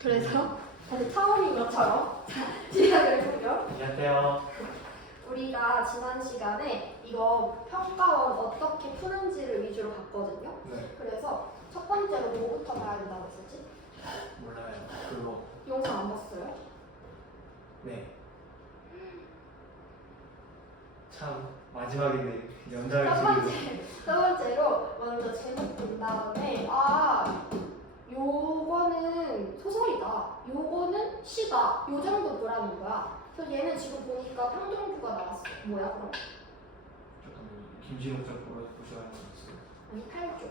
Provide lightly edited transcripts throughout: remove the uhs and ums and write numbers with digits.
그래서 다시 처음인 것처럼 시작을 해보죠. 안녕하세요. 우리가 지난 시간에 이거 평가원 어떻게 푸는지를 위주로 봤거든요. 네. 그래서 첫 번째로 뭐부터 봐야 된다고 했었지? 몰라요. 그거. 영상 안 봤어요? 네. 참 마지막인데 연장을 첫 번째로 먼저 제목 본 다음에 요거는 소설이다, 요거는 시다, 요 정도 보라는 거야. 그래서 얘는 지금 보니까 황동구가 나왔어. 뭐야 그럼? 잠깐만 김진욱 좀 보셔야 하는 거 있어요. 아니 8조.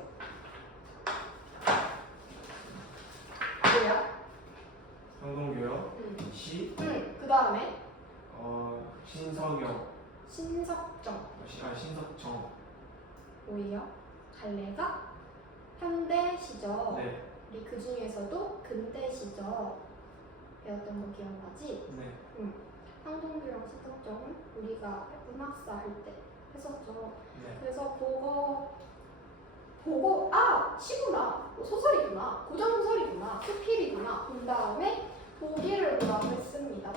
뭐야? 성동교요. 응. 시. 그 다음에 신석영. 신석정. 신석정. 오히려 갈래가 현대 시죠. 네. 우리 그 중에서도 근대 시죠. 배웠던 거 기억나지? 네. 황동규랑 신석정은 우리가 문학사 할 때 했었죠. 네. 그래서 그거 보고 시구나, 소설이구나, 고전소설이구나, 수필이구나 본 다음에 보기를 보라고 했습니다.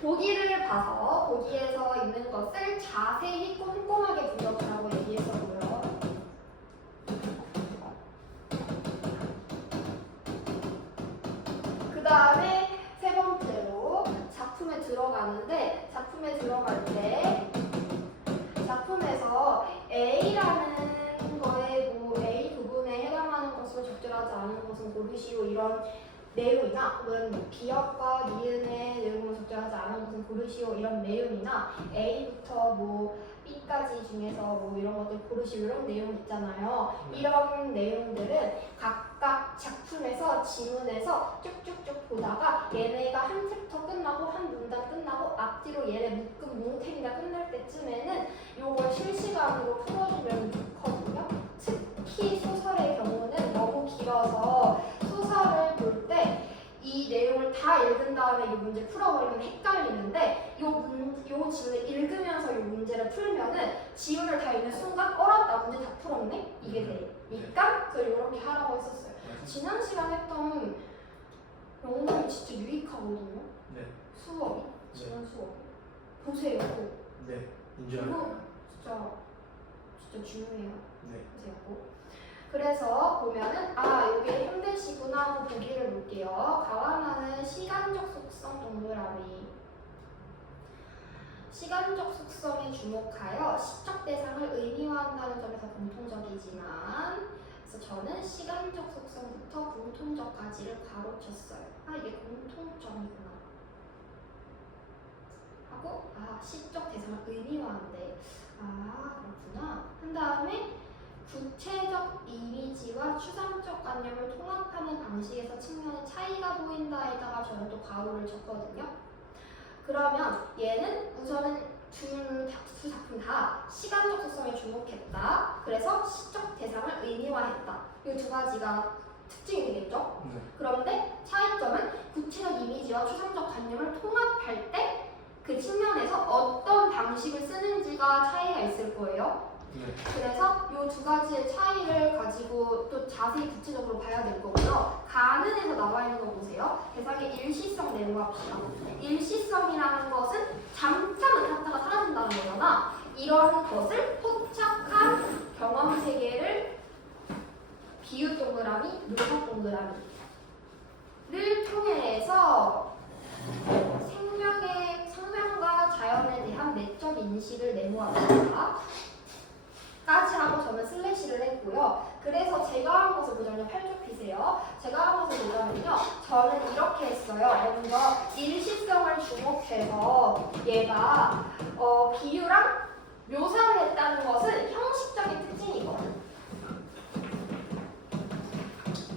보기를 봐서 보기에서 있는 것을 자세히 꼼꼼하게 분석하라고 얘기했었고요. 그 다음에 세 번째로 작품에 들어가는데, 작품에 들어갈 때 작품에서 A라는 거에 A 부분에 해당하는 것으로 적절하지 않은 것은 고르시오, 이런 내용이나, 혹은 비역과 니은의 내용으로 적절하지 않은 것은 고르시오, 이런 내용이나, A부터 B까지 중에서 이런 것들 고르시오, 이런 내용 있잖아요. 이런 내용들은 각각 작품에서 지문에서 쭉쭉쭉 보다가 얘네가 한 챕터 끝나고 한 문단 끝나고 앞뒤로 얘네 묶음 뭉탱이가 끝날 때쯤에는 요걸 실시간으로 풀어주면 좋거든요. 특히 소설의 경우는 너무 길어서 소설을 볼 때 이 내용을 다 읽은 다음에 이 문제 풀어버리면 헷갈리는데 요 지문을 읽으면서 이 문제를 풀면은 지문을 다 읽는 순간 나 문제 다 풀었네? 이게 되니까 그래서 이렇게 하라고 했었어요. 지난 시간에 했던 영상이 진짜 유익하거든요. 네. 수업이, 지난 수업이. 보세요. 네. 이거 인정합니다. 진짜 중요해요. 네. 보세요. 그래서 보면은 이게 현대시구나 하고 보기를 볼게요. 가와나는 시간적 속성 동그라미. 시간적 속성에 주목하여 시적 대상을 의미화한다는 점에서 공통적이지만, 그래서 저는 시간적 속성부터 공통적까지를 가로쳤어요. 이게 공통점이구나 하고, 시적 대상을 의미화한대. 그렇구나 한 다음에 구체적 이미지와 추상적 관념을 통합하는 방식에서 측면의 차이가 보인다에다가 저는 또 가로를 쳤거든요. 그러면 얘는 우선은 두 작품 다 시간적 속성에 주목했다. 그래서 시적 대상을 의미화했다. 이 두 가지가 특징이 되겠죠? 네. 그런데 차이점은 구체적 이미지와 추상적 관념을 통합할 때 그 측면에서 어떤 방식을 쓰는지가 차이가 있을 거예요. 네. 그래서 이 두 가지의 차이를 가지고 또 자세히 구체적으로 봐야 될 거고요. 가는에서 나와 있는 거 보세요. 대상의 일시성 내놓합시다. 일시성이라는 것은 잠깐은 상태가 사라진다는 거잖아. 이런 것을 포착한 경험 세계를 비유 동그라미, 묘사 동그라미를 통해서 생명과 자연에 대한 내적 인식을 내모합시다. 까지 하고 저는 슬래시를 했고요. 그래서 제가 한 것을 보자면 8조 피세요. 제가 한 것을 보자면요. 저는 이렇게 했어요. 먼저 일시성을 주목해서 얘가 비유랑 묘사를 했다는 것은 형식적인 특징이거든.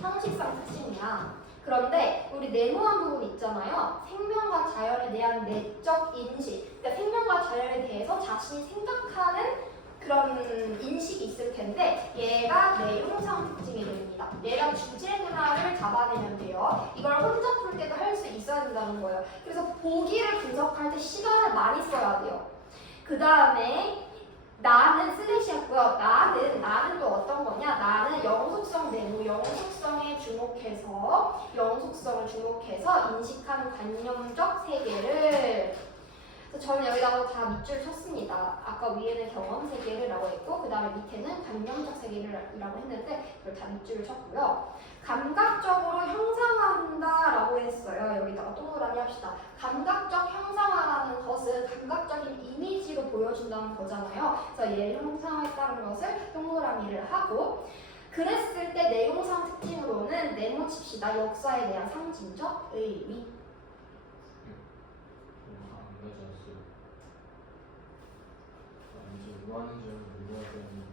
형식상 특징이야. 그런데 우리 네모한 부분 있잖아요. 생명과 자연에 대한 내적 인식. 그러니까 생명과 자연에 대해서 자신이 생각하는 그런 인식이 있을 텐데 얘가 내용상 특징이 됩니다. 얘가 주제 문화를 잡아내면 돼요. 이걸 혼자 풀 때도 할 수 있어야 된다는 거예요. 그래서 보기를 분석할 때 시간을 많이 써야 돼요. 그 다음에 나는 슬래시였고요. 나는 또 어떤 거냐? 나는 영속성 내부, 영속성에 주목해서 영속성을 주목해서 인식하는 관념적 세계를. 그래서 저는 여기다가 다 밑줄 쳤습니다. 아까 위에는 경험 세계를라고 했고 그 다음에 밑에는 관념적 세계를이라고 했는데 그걸 다 밑줄을 쳤고요. 감각적으로 형상화한다라고 했어요. 여기다가 동그라미 합시다. 감각적 형상화라는 것은 감각적인 이미지로 보여준다는 거잖아요. 그래서 얘를 형상화했다는 것을 동그라미를 하고 그랬을 때 내용상 특징으로는 네모칩시다. 역사에 대한 상징적 의미. 안 가져왔어요. 이제 뭐 하는지 몰라야 되는.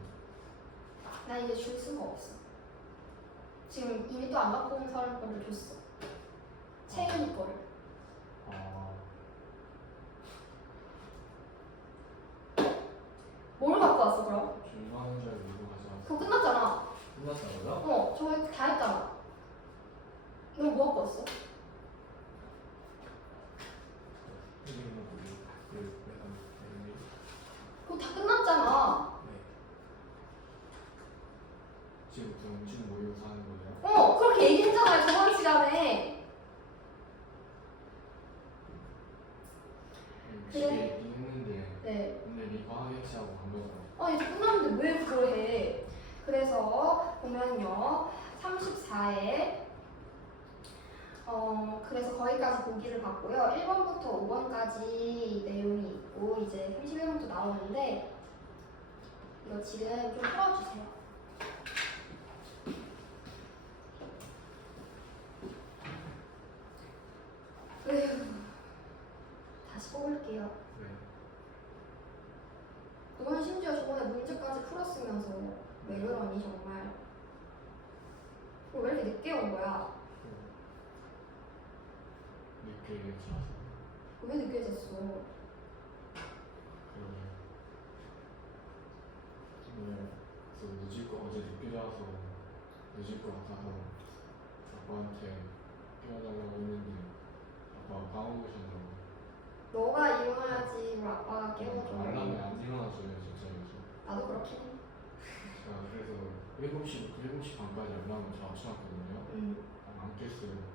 난 이제 줄 수가 없어. 지금 이미 또 안 갖고 온 사람 거를 줬어. 채은이 거를. 아, 뭘 갖고 왔어 그럼? 뭐 하는 줄 알고 가져왔어. 그거 끝났잖아. 끝났다고요? 저거 다 했잖아. 이거 뭐 갖고 왔어? 그거 다 끝났잖아. 네. 지금부터 음식 모의고사 하는 거예요? 그렇게 얘기했잖아요 저번 시간에. 음식에 있는데 네. 근데 니 과학액시하고 간 거잖아. 이제 끝났는데 왜 그걸 해? 그래서 보면요 34에 그래서 거기까지 보기를 봤고요. 1번부터 5번까지 내용이 있고 이제 31번부터 나오는데 이거 지금 좀 풀어주세요. 다시 뽑을게요. 네. 너는 심지어 저번에 문제까지 풀었으면서 왜 그러니 정말. 왜 이렇게 늦게 온 거야? 늦게 자서. 왜 늦게 잤어? 그러게. 오늘 그래서 늦을 거 어제 늦게 자서 늦을 것 같아서 아빠한테 깨워달라고 했는데 아빠가 까먹고 계셨나고. 너가 일어나야지 뭘 아빠가 깨워줘. 알람이 안 일어났어요 진짜 요즘. 나도 그렇긴 해. 제가 그래서 7시부터 7시 반까지 알람을 다 맞춰놨거든요. 안 깼어요.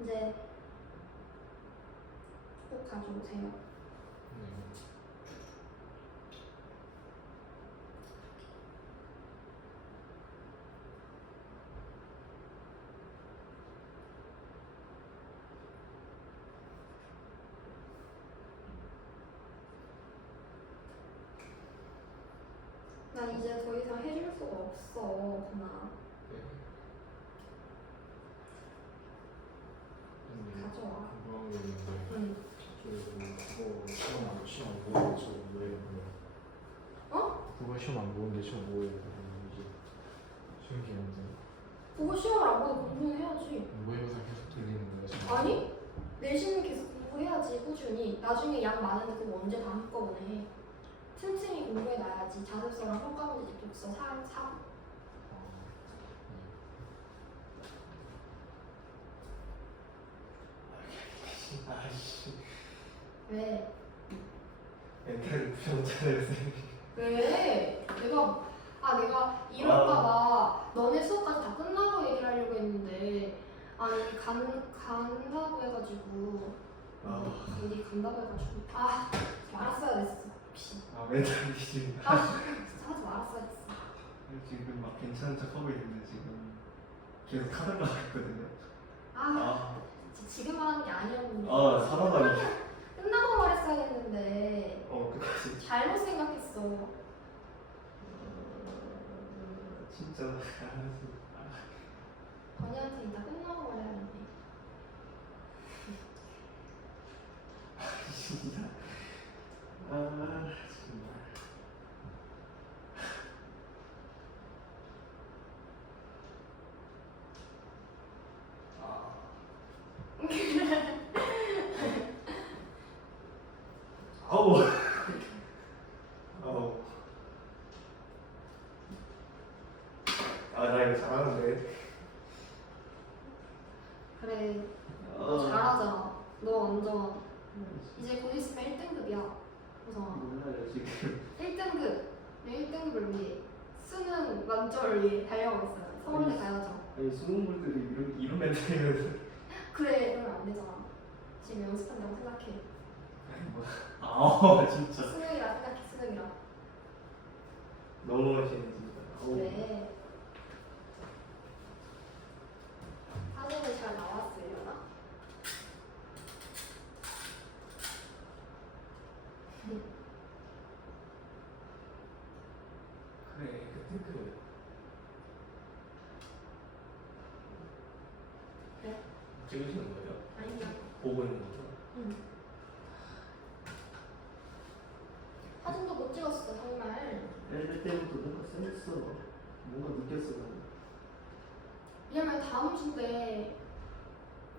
이제 꼭 가져오세요. 네. 난 이제 더 이상 해줄 수가 없어, 건아. 근데 가져와. 궁금한 게 있는데 응. 그거 시험 안 보는데 지금 뭐예요? 그거 시험 안 보는데 시험 뭐예요? 이제 시험 기간인데 그거 시험을 안 봐도 공부는 해야지. 모의고사 계속 돌리는 거예요 지금? 아니? 내신은 계속 공부해야지, 꾸준히. 나중에 양 많은데 그거 언제 다 한꺼번에 해. 틈틈이 공부해놔야지. 자습서랑 평가문제 독서 사. 아씨 왜? 멘탈이 부정차려요 쌤이. 왜? 내가 이럴까봐 너네 수업까지 다 끝나고 얘기를 하려고 했는데 아니 간다고 해가지고 어디 간다고 해가지고 말았어야 됐어. 역시 멘탈이 지금 하지 말았어야 됐어. 지금 막 괜찮은 척 하고 있는데 지금 계속 카드를 하고 있거든요. 지금 말하는 게 아니었는데 살아가니. 끝나고 말했어야 했는데 끝까지. 잘못 생각했어. 진짜 건이한테 이따 끝나고 말해야 하는데. 진짜. 정말. 아우. 아우. 나 이거 잘하는데. 그래 너 잘하잖아. 너 완전 이제 곧 있으면 1등급이야. 그래서 몰라요 지금. 1등급 1등급을 위해 수능 만점을 위해 달려가고 있어요. 서울대 가야죠. 아니 수능물들이 이런 멘트면. 그래 그러면 안 되잖아. 지금 연습한다고 생각해. 아 진짜. 수능이라 생각해. 수능이라. 너무 멋있네 진짜. 아우. 그래. 사진이 잘 나왔으려나? 그래 그때 그래. 그래? 찍으시는 거죠? 아니야. 보고 있는 거죠? 응. 사진도 못 찍었어 정말. 앨범 때부터 뭔가 쎄했어. 뭔가 느꼈어. 나는. 왜냐면 다음 주인데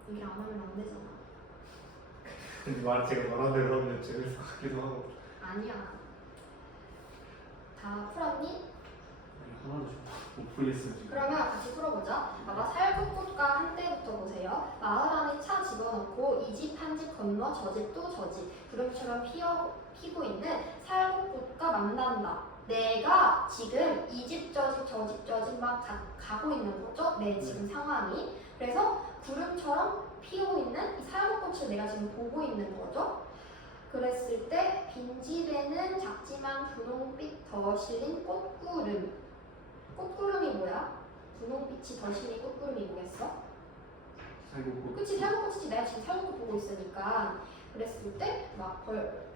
얘기를 안 하면 안 되잖아. 근데 제가 말한 대로 하면 재밌을 것 같기도 하고. 아니야. 다 풀었니? 아니, 하나도 못 풀겠어 지금. 그러면 같이 풀어보자. 봐봐. 살구꽃과 한때부터 보세요. 마을 안에 차 집어넣고 이 집 한 집 건너 저 집 또 저 집 구름처럼 피고 있는 살구꽃과 만난다. 내가 지금 이 집 저 집 저 집 저 집 막 가고 있는 거죠. 내 지금 상황이. 그래서 구름처럼 피고 있는 이 살구꽃을 내가 지금 보고 있는 거죠. 그랬을 때 빈집에는 작지만 분홍빛 더 실린 꽃구름. 꽃구름이 뭐야? 분홍빛이 더 실린 꽃구름이 뭐겠어? 살고 그치, 살구꽃이지. 내가 지금 살구꽃 보고 있으니까. 그랬을 때 막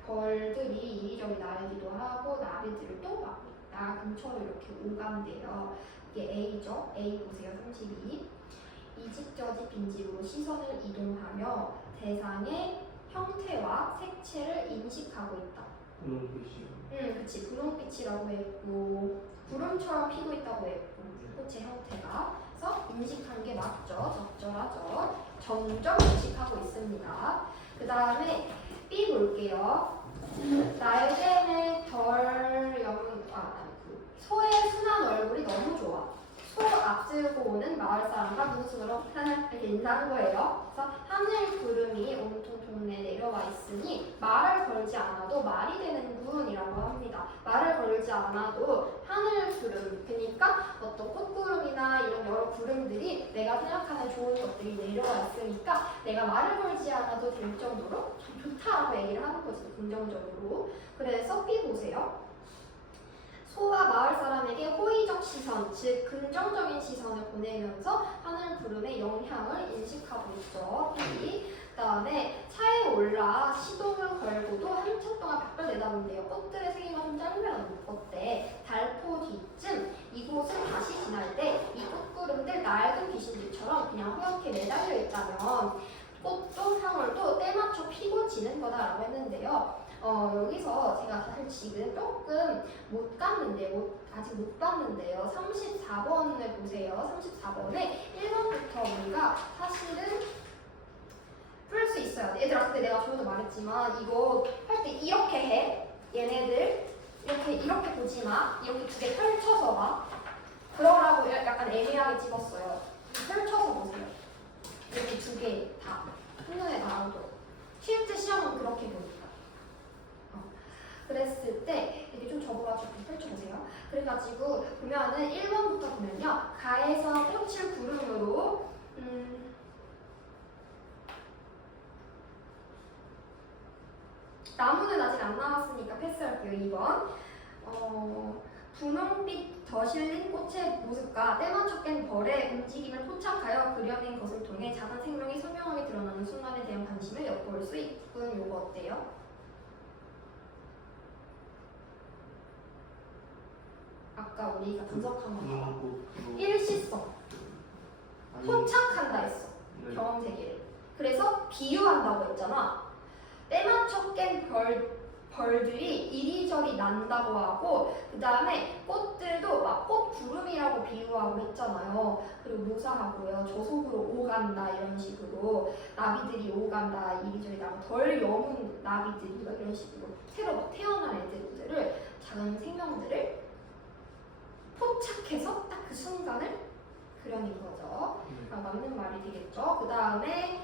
벌들이 이리저리 날기도 하고 나비들도 막 나 근처로 이렇게 오간대요. 이게 A죠. A 보세요. 32. 이 집 저 집 빈집으로 시선을 이동하며 대상의 형태와 색채를 인식하고 있다. 분홍빛이요. 그치. 분홍빛이라고 했고 구름처럼 피고 있다고 했고 꽃의 형태가. 그래서 인식한 게 맞죠. 적절하죠. 점점 인식하고 있습니다. 그 다음에 B 볼게요. 날개는 소의 순한 얼굴이 너무 좋아. 소 앞세우고 오는 마을 사람과 눈으로 이렇게 인사한 거예요. 그래서 하늘 구름이 온통 동네에 내려와 있으니 말을 걸지 않아도 말이 되는군이라고 합니다. 말을 걸지 않아도 하늘 구름, 그러니까 어떤 꽃구름이나 이런 여러 구름들이 내가 생각하는 좋은 것들이 내려와 있으니까 내가 말을 걸지 않아도 될 정도로 참 좋다라고 얘기를 하는 거지, 긍정적으로. 그래서 B 보세요. 소와 마을 사람에게 호의적 시선, 즉 긍정적인 시선을 보내면서 하늘 구름의 영향을 인식하고 있죠. 그 다음에 차에 올라 시동을 걸고도 한참 동안 밖을 내다본대요. 꽃들의 세기가 좀 짧으면 어때? 달포 뒤쯤 이곳을 다시 지날 때 이 꽃구름들 낡은 귀신들처럼 그냥 허옇게 매달려 있다면 꽃도 향월도 때맞춰 피고 지는 거다라고 했는데요. 여기서 제가 사실 지금 조금 못 갔는데, 아직 못 봤는데요. 34번을 보세요. 34번에 1번부터 우리가 사실은 풀 수 있어요. 얘들아, 근데 내가 저번에 말했지만 이거 할 때 이렇게 해. 얘네들 이렇게 보지 마. 이렇게 두 개 펼쳐서 봐. 그러라고 약간 애매하게 찍었어요. 펼쳐서 보세요. 이렇게 두 개 다. 한눈에 나오도록. 실제 시험은 그렇게 보니까. 그랬을 때 이렇게 좀 접어가지고 펼쳐보세요. 그래가지고 보면은 1번부터 보면요. 가에서 꽃을 구름으로 나무는 아직 안 나왔으니까 패스할게요. 2번. 분홍빛 더 실린 꽃의 모습과 때맞춰 깬 벌의 움직임을 포착하여 그려낸 것을 통해 작은 생명이 선명하게 드러나는 순간에 대한 관심을 엿볼 수 있군. 요거 어때요? 아까 우리가 분석한 거 봐봐. 일시성. 포착한다 했어. 네. 경험 세계를. 그래서 비유한다고 했잖아. 때맞춰 깬 벌들이 이리저리 난다고 하고, 그 다음에 꽃들도 막 꽃구름이라고 비유하고 했잖아요. 그리고 묘사하고요. 저속으로 오간다 이런 식으로 나비들이 오간다 이리저리 나고 덜 여문 나비들이 막 이런 식으로 새로 막 태어난 애들을 작은 생명들을 포착해서 딱 그 순간을 그려낸 거죠. 맞는 말이 되겠죠. 그 다음에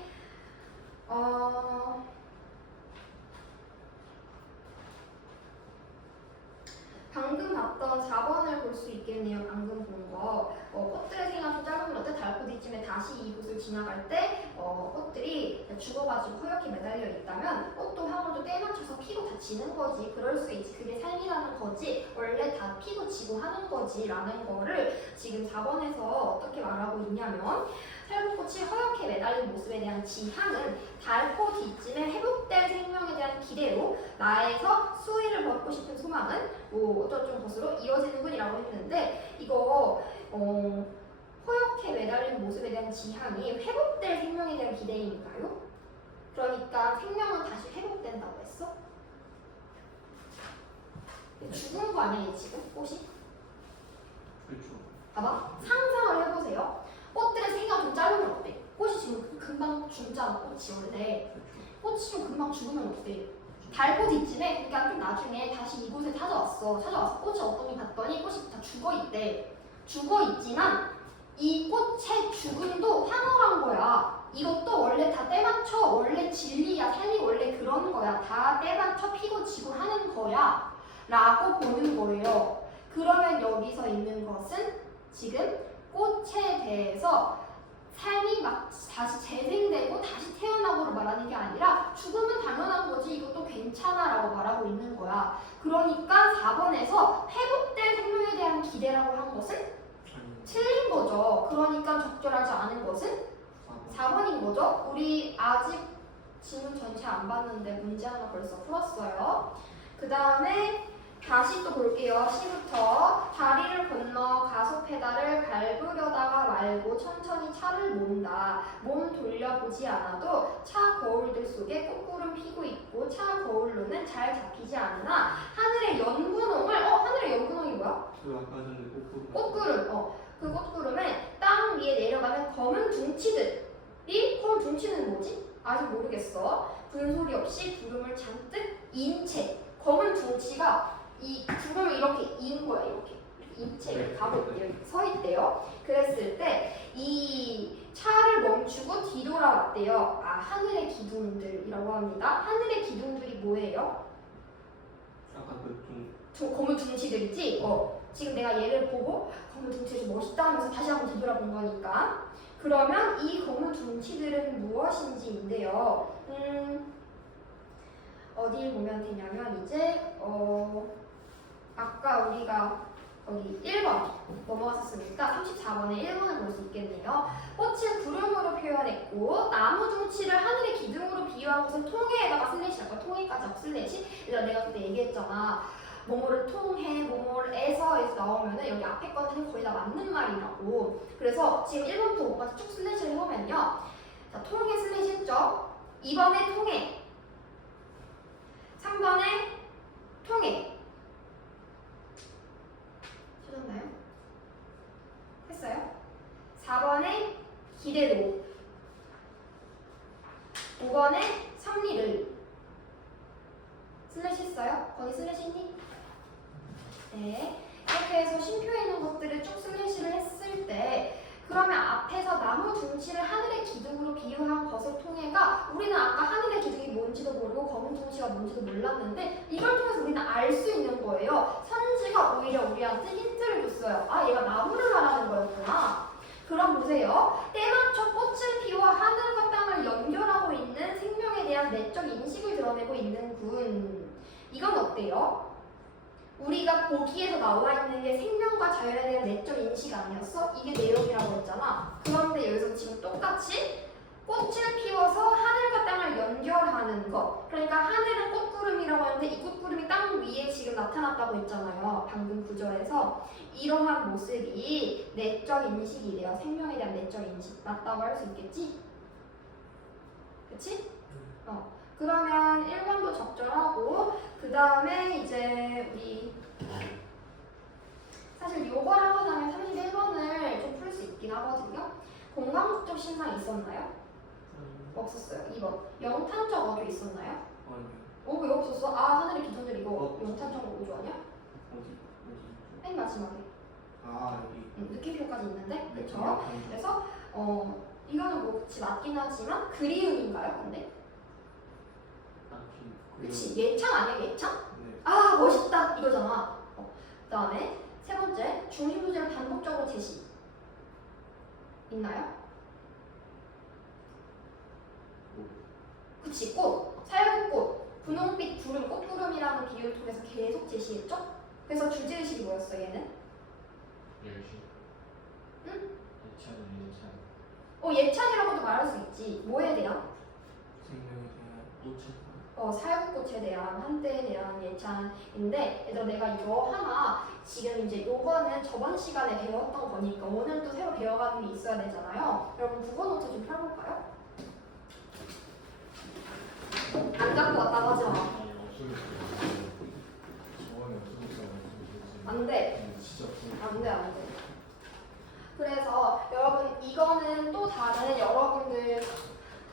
방금 봤던 4번을 볼 수 있겠네요. 방금 본 거. 꽃들의 생활 좀 짧은 때 달코디쯤에 다시 이곳을 지나갈 때 꽃들이 죽어가지고 허옇게 매달려 있다면 꽃도 향을도 때 맞춰서 피고 다 지는 거지. 그럴 수 있지. 그게 삶이라는 거지. 원래 다 피고 지고 하는 거지. 라는 거를 지금 4번에서 어떻게 말하고 있냐면 살구꽃이 허옇게 매달린 모습에 대한 지향은 달코 뒤쯤에 회복될 생명에 대한 기대로 나에서 수위를 벗고 싶은 소망은 뭐 어쩌고 것으로 이루어지는군이라고 했는데 이거 허옇게 매달린 모습에 대한 지향이 회복될 생명에 대한 기대인가요? 그러니까 생명은 다시 회복된다고 했어? 죽은 거 아니야 얘 지금 꽃이? 그렇죠. 봐봐 상상을 해보세요. 꽃들의 생각 좀 짧으면 어때? 꽃이 지금 금방 죽잖아 꽃이 원래. 꽃이 좀 금방 죽으면 어때? 달꽃 이쯤에 그러니까 좀 나중에 다시 이곳에 찾아왔어. 꽃이 어떤지 봤더니 꽃이 다 죽어있대. 죽어있지만 이 꽃의 죽음도 황홀한 거야. 이것도 원래 다 때맞춰. 원래 진리야. 삶이 원래 그런 거야. 다 때맞춰 피고 지고 하는 거야. 라고 보는 거예요. 그러면 여기서 있는 것은 지금 꽃에 대해서 삶이 막 다시 재생되고 다시 태어나고를 말하는 게 아니라 죽으면 당연한 거지 이것도 괜찮아 라고 말하고 있는 거야. 그러니까 4번에서 회복될 생명에 대한 기대라고 한 것은 틀린 거죠. 그러니까 적절하지 않은 것은 4번인 거죠. 우리 아직 질문 전체 안 봤는데 문제 하나 벌써 풀었어요. 그 다음에 다시 또 볼게요. 시부터 다리를 건너 가속 페달을 밟으려다가 말고 천천히 차를 몬다. 몸 돌려보지 않아도 차 거울들 속에 꽃구름 피고 있고 차 거울로는 잘 잡히지 않으나 하늘의 연분홍을 하늘의 연분홍이 뭐야? 그 아까 전에 꽃구름. 꽃구름. 그 꽃구름에 땅 위에 내려가는 검은 둥치들이 검은 둥치는 뭐지? 아직 모르겠어. 분소리 없이 구름을 잔뜩 인 채 검은 둥치가 이 구름을 이렇게 인 거야. 이렇게 인채 이렇게 가고 있대요. 이렇게 서 있대요. 그랬을 때 이 차를 멈추고 뒤돌아왔대요. 하늘의 기둥들이라고 합니다. 하늘의 기둥들이 뭐예요? 아까 그좀 저 검은 둥치들이지? 지금 내가 얘를 보고 검은 둥치가 좀 멋있다 하면서 다시 한번 뒤돌아본 거니까. 그러면 이 검은 둥치들은 무엇인지인데요. 어디를 보면 되냐면 이제 아까 우리가 여기 1번 넘어갔었으니까 34번에 1번을 볼 수 있겠네요. 꽃을 구름으로 표현했고 나무 둥치를 하늘의 기둥으로 비유한 것은 통해에다가 슬래시 아까 통해까지 하고 슬래시 그래서 내가 그때 얘기했잖아. 뭐뭐를 통해, 뭐뭐를에서 나오면은 여기 앞에 건 사실 거의 다 맞는 말이라고. 그래서 지금 1번부터 5번까지 쭉 슬래시를 해보면요. 자, 통해 슬래시 했죠? 2번에 통해 3번에 통해 찾았나요? 했어요? 4번에 기대로 5번에 섭리를 슬래시 했어요? 거기 슬래시 있니? 네 이렇게 해서 쉼표에 있는 것들을 쭉 슬래시를 했을 때 그러면 앞에서 나무 둥치를 하늘의 기둥으로 비유한 것을 통해가 우리는 아까 하늘의 기둥이 뭔지도 모르고 검은 둥치가 뭔지도 몰랐는데 이걸 통해서 우리는 알 수 있는 거예요. 선지가 오히려 우리한테 힌트를 줬어요. 얘가 나무를 말하는 거였구나. 그럼 보세요. 때맞춰 꽃을 피워 하늘과 땅을 연결하고 있는 생명에 대한 내적 인식을 드러내고 있는군. 이건 어때요? 우리가 보기에서 나와 있는 게 생명과 자연에 대한 내적 인식 아니었어? 이게 내용이라고 했잖아. 그런데 여기서 지금 똑같이 꽃을 피워서 하늘과 땅을 연결하는 것. 그러니까 하늘은 꽃구름이라고 하는데 이 꽃구름이 땅 위에 지금 나타났다고 했잖아요. 방금 구절에서. 이러한 모습이 내적 인식이래요. 생명에 대한 내적 인식. 맞다고 할 수 있겠지? 그치? 그러면 1번도 적절하고 그 다음에 이제 우리 사실 요걸 하고 나면 31번을 좀 풀 수 있긴 하거든요. 공간국적 신상 있었나요? 없었어요. 2번 영탄적 어조 있었나요? 아니 왜 없었어? 아 하늘의 기준들 이거 영탄적 어조 아니야? 어디 맨 마지막에 아 여기 느낌표까지 있는데 그쵸? 네. 그래서 이거는 뭐 그치 맞긴 하지만 그리움인가요? 근데? 그치 예찬 아니야 예찬? 네. 아 멋있다 이거잖아. 그 다음에 세 번째 중심 소재를 반복적으로 제시 있나요? 그치 꽃 살구꽃 분홍빛 구름 꽃구름이라는 비유를 통해서 계속 제시했죠? 그래서 주제의식이 뭐였어 얘는? 열시. 응? 예찬은 예찬이라고도 말할 수 있지. 뭐에 대한? 생명에 대한 꽃을 살구꽃에 대한 한때에 대한 예찬인데 얘들아 내가 이거 하나 지금 이제 요거는 저번 시간에 배웠던 거니까 오늘 또 새로 배워가는 게 있어야 되잖아요. 여러분 국어 노트 좀 펴볼까요? 안 갖고 왔다고 하지 마. 아니 없으면 저번에 없으면 안 돼. 진짜 없으면 안 돼, 안 돼. 그래서 여러분 이거는 또 다른 여러분들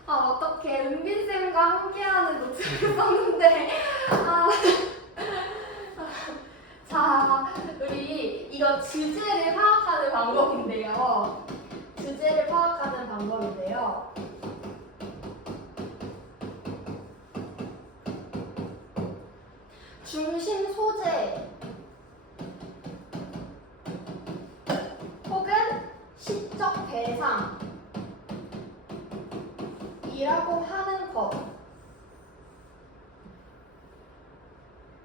어떻게 은빈쌤과 함께하는 노트를 썼는데 자 우리 이거 주제를 파악하는 방법인데요. 주제를 파악하는 방법인데요. 중심 소재 혹은 시적 대상이라고 하는 것에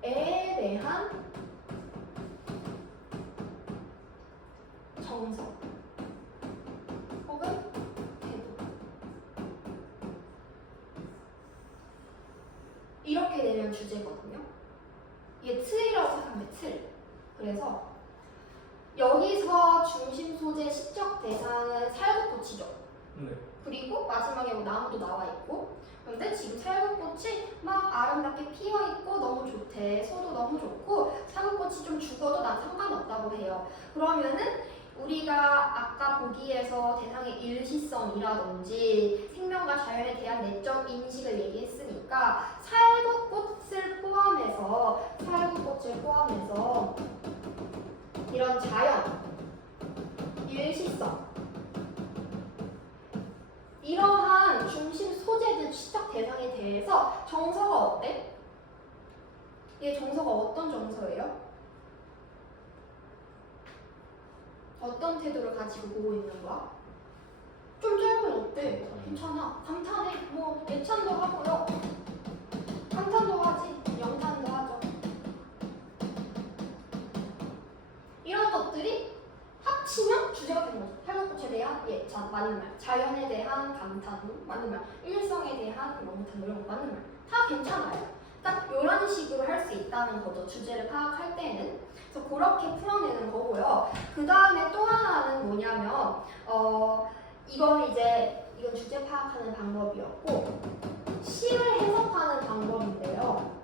대한 정석 혹은 태도 이렇게 되면 주제거든요. 이게 틀이라고 생각하면 틀. 그래서 여기서 중심 소재 시적 대상은 살구꽃이죠. 네. 그리고 마지막에 뭐 나무도 나와 있고. 근데 지금 살구꽃이 막 아름답게 피어 있고 너무 좋대. 소도 너무 좋고 살구꽃이 좀 죽어도 난 상관없다고 해요. 그러면은 우리가 아까 보기에서 대상의 일시성이라든지 생명과 자연에 대한 내적 인식을 얘기했으니까 살구꽃을 포함해서 이런 자연, 일시성 이러한 중심 소재들 시적 대상에 대해서 정서가 어때? 얘 정서가 어떤 정서예요? 어떤 태도를 가지고 보고 있는 거야? 좀 짧으면 어때? 괜찮아. 감탄해. 뭐 예찬도 하고요. 감탄도 하지. 영탄도 하죠. 이런 것들이 합치면 주제가 되는 거죠. 살구꽃에 대한 예찬, 맞는 말. 자연에 대한 감탄, 맞는 말. 일성에 대한 영탄, 이런 거 맞는 말. 다 괜찮아요. 딱 이런 식으로 할 수 있다는 거죠. 주제를 파악할 때는. 그래서 그렇게 풀어내는 거고요. 그 다음에 또 하나는 뭐냐면 이건 주제 파악하는 방법이었고 시를 해석하는 방법인데요.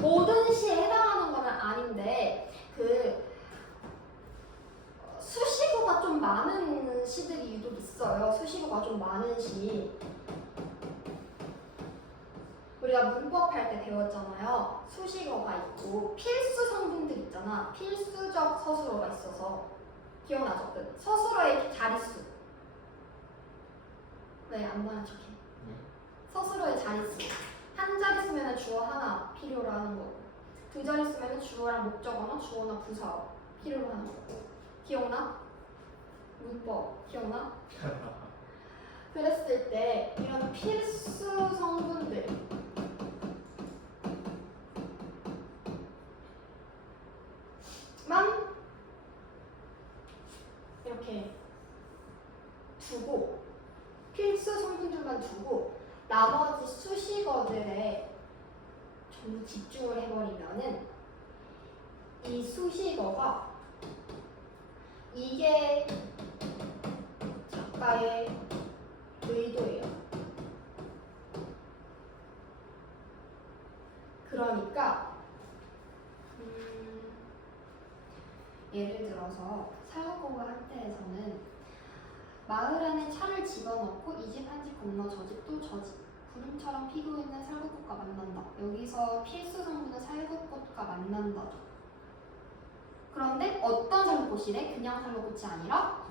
모든 시에 해당하는 건 아닌데 수식어가 좀 많은 시들이 유독 있어요. 수식어가 좀 많은 시. 우리가 문법 할 때 배웠잖아요. 수식어가 있고 필수 성분들 있잖아. 필수적 서술어가 있어서 기억나죠? 그 서술어의 자릿수. 왜 안 보는 척해? 서술어의 자릿수. 한 자릿수면 주어 하나 필요로 하는 거고, 두 자릿수면 주어랑 목적어나 주어나 부사어 필요로 하는 거고. 기억나? 문법 기억나? 그랬을 때 이런 필수 성분들 만 이렇게 두고 필수 성분들만 두고 나머지 수식어들에 전부 집중을 해버리면은 이 수식어가 이게 작가의 의도예요. 그러니까 예를 들어서 사고공부 한때에서는 마을 안에 차를 집어넣고 이 집 한 집 건너 저 집 또 저 집 구름처럼 피고 있는 살구꽃과 만난다. 여기서 필수 성분은 살구꽃과 만난다죠. 그런데 어떤 살구꽃이래? 그냥 살구꽃이 아니라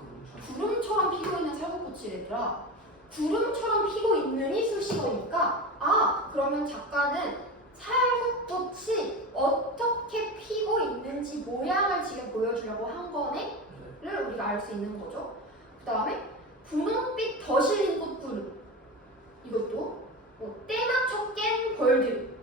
구름처럼 피고 있는 살구꽃이래더라. 구름처럼 피고 있는이 수식어니까 그러면 작가는 살구꽃이 어떻게 피고 있는지 모양을 지금 보여주려고 한 거네? 를 우리가 알 수 있는 거죠. 그 다음에 분홍빛 더 실린 꽃구름, 이것도 때 맞춰 깬 벌들,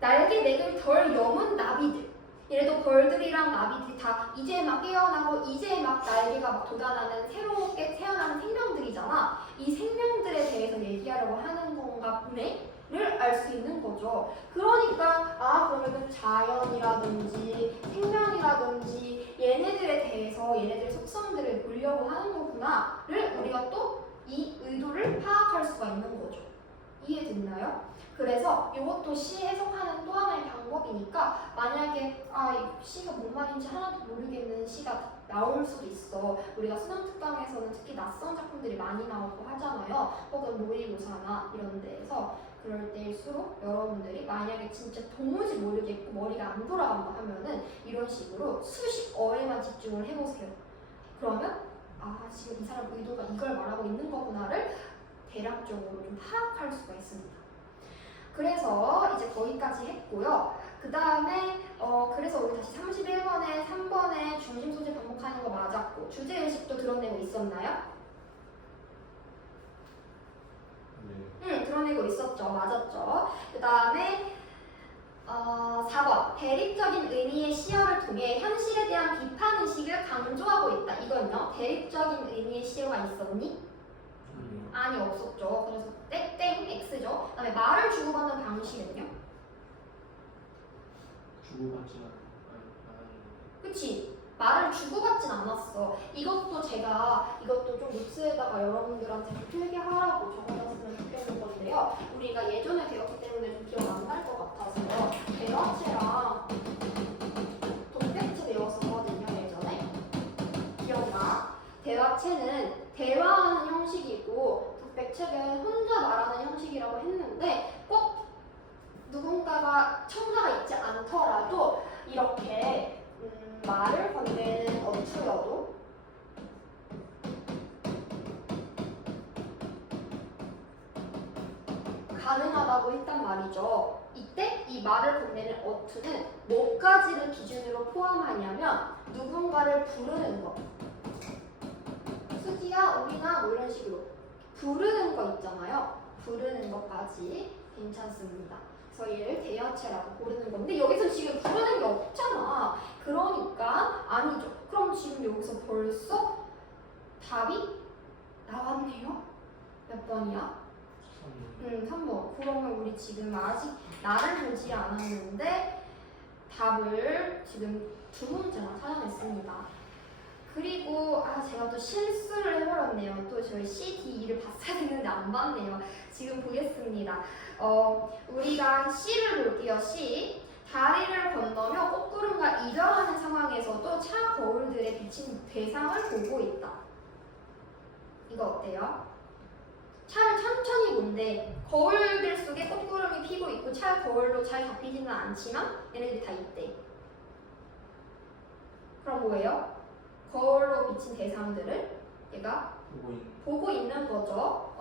날개 맥을 덜 여문 나비들. 얘네도 벌들이랑 나비들이 다 이제 막 깨어나고 이제 막 날개가 막 돋아나는 새롭게 태어나는 생명들이잖아. 이 생명들에 대해서 얘기하려고 하는 건가 보네를 알 수 있는 거죠. 그러니까 그러면 자연이라든지 생명이라든지 얘네들에 대해서 얘네들 속성들을 보려고 하는 거구나를 우리가 또 이 의도를 파악할 수가 있는 거죠. 이해됐나요? 그래서 이것도 시 해석하는 또 하나의 방법이니까 만약에 이 시가 뭔 말인지 하나도 모르겠는 시가 나올 수도 있어. 우리가 수능특강에서는 특히 낯선 작품들이 많이 나오고 하잖아요. 혹은 모의고사나 이런 데에서 그럴 때일수록 여러분들이 만약에 진짜 도무지 모르겠고 머리가 안 돌아간다 하면은 이런 식으로 수식어에만 집중을 해보세요. 그러면 지금 이 사람 의도가 이걸 말하고 있는 거구나를 대략적으로 좀 파악할 수가 있습니다. 그래서 이제 거기까지 했고요. 그 다음에 그래서 우리 다시 31번에 3번에 중심 소재 반복하는 거 맞았고 주제의식도 드러내고 있었나요? 네. 드러내고 있었죠. 맞았죠. 그 다음에 4번 대립적인 의미의 시어를 통해 현실에 대한 비판의식을 강조하고 있다. 이건요. 대립적인 의미의 시어가 있었니? 아니 없었죠. 그래서 땡땡 X죠. 그 다음에 말을 주고받는 방식은요? 주고받지 않아요. 그치? 말을 주고받진 않았어. 이것도 좀 노트에다가 여러분들한테 필기하라고 적어놨으면 좋겠는 건데요. 우리가 예전에 배웠기 때문에 좀 기억 안 날 것 같아서 대화체랑 독백체 배웠었거든요. 예전에. 기억나? 대화체는 대화하는 형식이고 독백체는 혼자 말하는 형식이라고 했는데 꼭 누군가가 첨가가 있지 않더라도 이렇게 말을 건네는 어투여도 가능하다고 했단 말이죠. 이때 이 말을 건네는 어투는 뭐까지를 기준으로 포함하냐면 누군가를 부르는 것, 수지야, 우리나 뭐 이런 식으로 부르는 거 있잖아요. 부르는 것까지 괜찮습니다. 그래서 얘를 대여체라고 부르는 건데 여기서 지금 부르는 게 없잖아. 그러니까 아니죠. 그럼 지금 여기서 벌써 답이 나왔네요. 몇 번이야? 3번. 그러면 우리 지금 아직 나를 보지 않았는데 답을 지금 2문제나 찾아냈습니다. 그리고 제가 또 실수를 해버렸네요. 또 저희 C, D, E를 봤어야 됐는데 안 봤네요. 지금 보겠습니다. 우리가 C를 볼게요. C. 다리를 건너며 꽃구름과 이별하는 상황에서도 차 거울들에 비친 대상을 보고 있다. 이거 어때요? 차를 천천히 본데 거울들 속에 꽃구름이 피고 있고 차 거울로 잘 잡히지는 않지만 얘네들이 다 있대. 그럼 뭐예요? 거울로 비친 대상들을 얘가 보고 있는 거죠.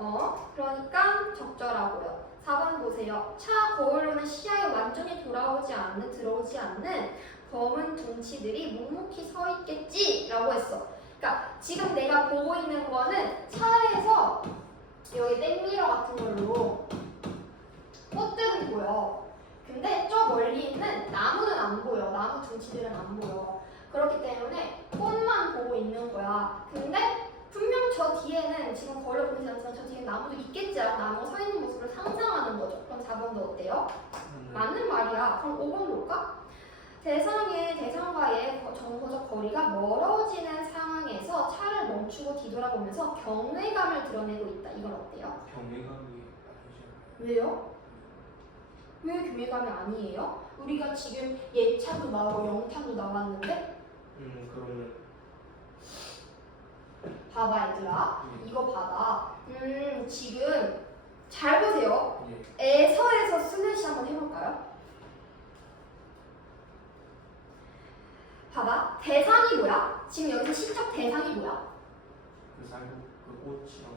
그러니까 적절하고요. 4번 보세요. 차 거울로는 시야에 완전히 들어오지 않는 검은 둥치들이 묵묵히 서 있겠지 라고 했어. 그러니까 지금 내가 보고 있는 거는 차에서 여기 백미러 같은 걸로 꽃들은 보여. 근데 저 멀리 있는 나무는 안 보여. 나무 둥치들은 안 보여. 그렇기 때문에 꽃만 보고 있는 거야. 근데 분명 저 뒤에는 지금 거울을 보이지 않지만 저 뒤에 나무도 있겠지. 나무가 서 있는 모습을 상상하는 거죠. 그럼 4번도 어때요? 맞는 말이야. 그럼 5번 볼까? 대상과의 정서적 거리가 멀어지는 상황에서 차를 멈추고 뒤돌아보면서 경외감을 드러내고 있다. 이건 어때요? 경외감이 아니죠. 왜요? 왜 교묘감이 아니에요? 우리가 지금 예찬도 나오고 영탄도 나왔는데 그러면 봐봐 얘들아 예. 이거 봐봐 지금 잘 보세요 예. 에서에서 슬래시 한번 해볼까요? 봐봐 대상이 뭐야? 지금 여기서 시적 대상이 뭐야? 그 살구 그 꽃이랑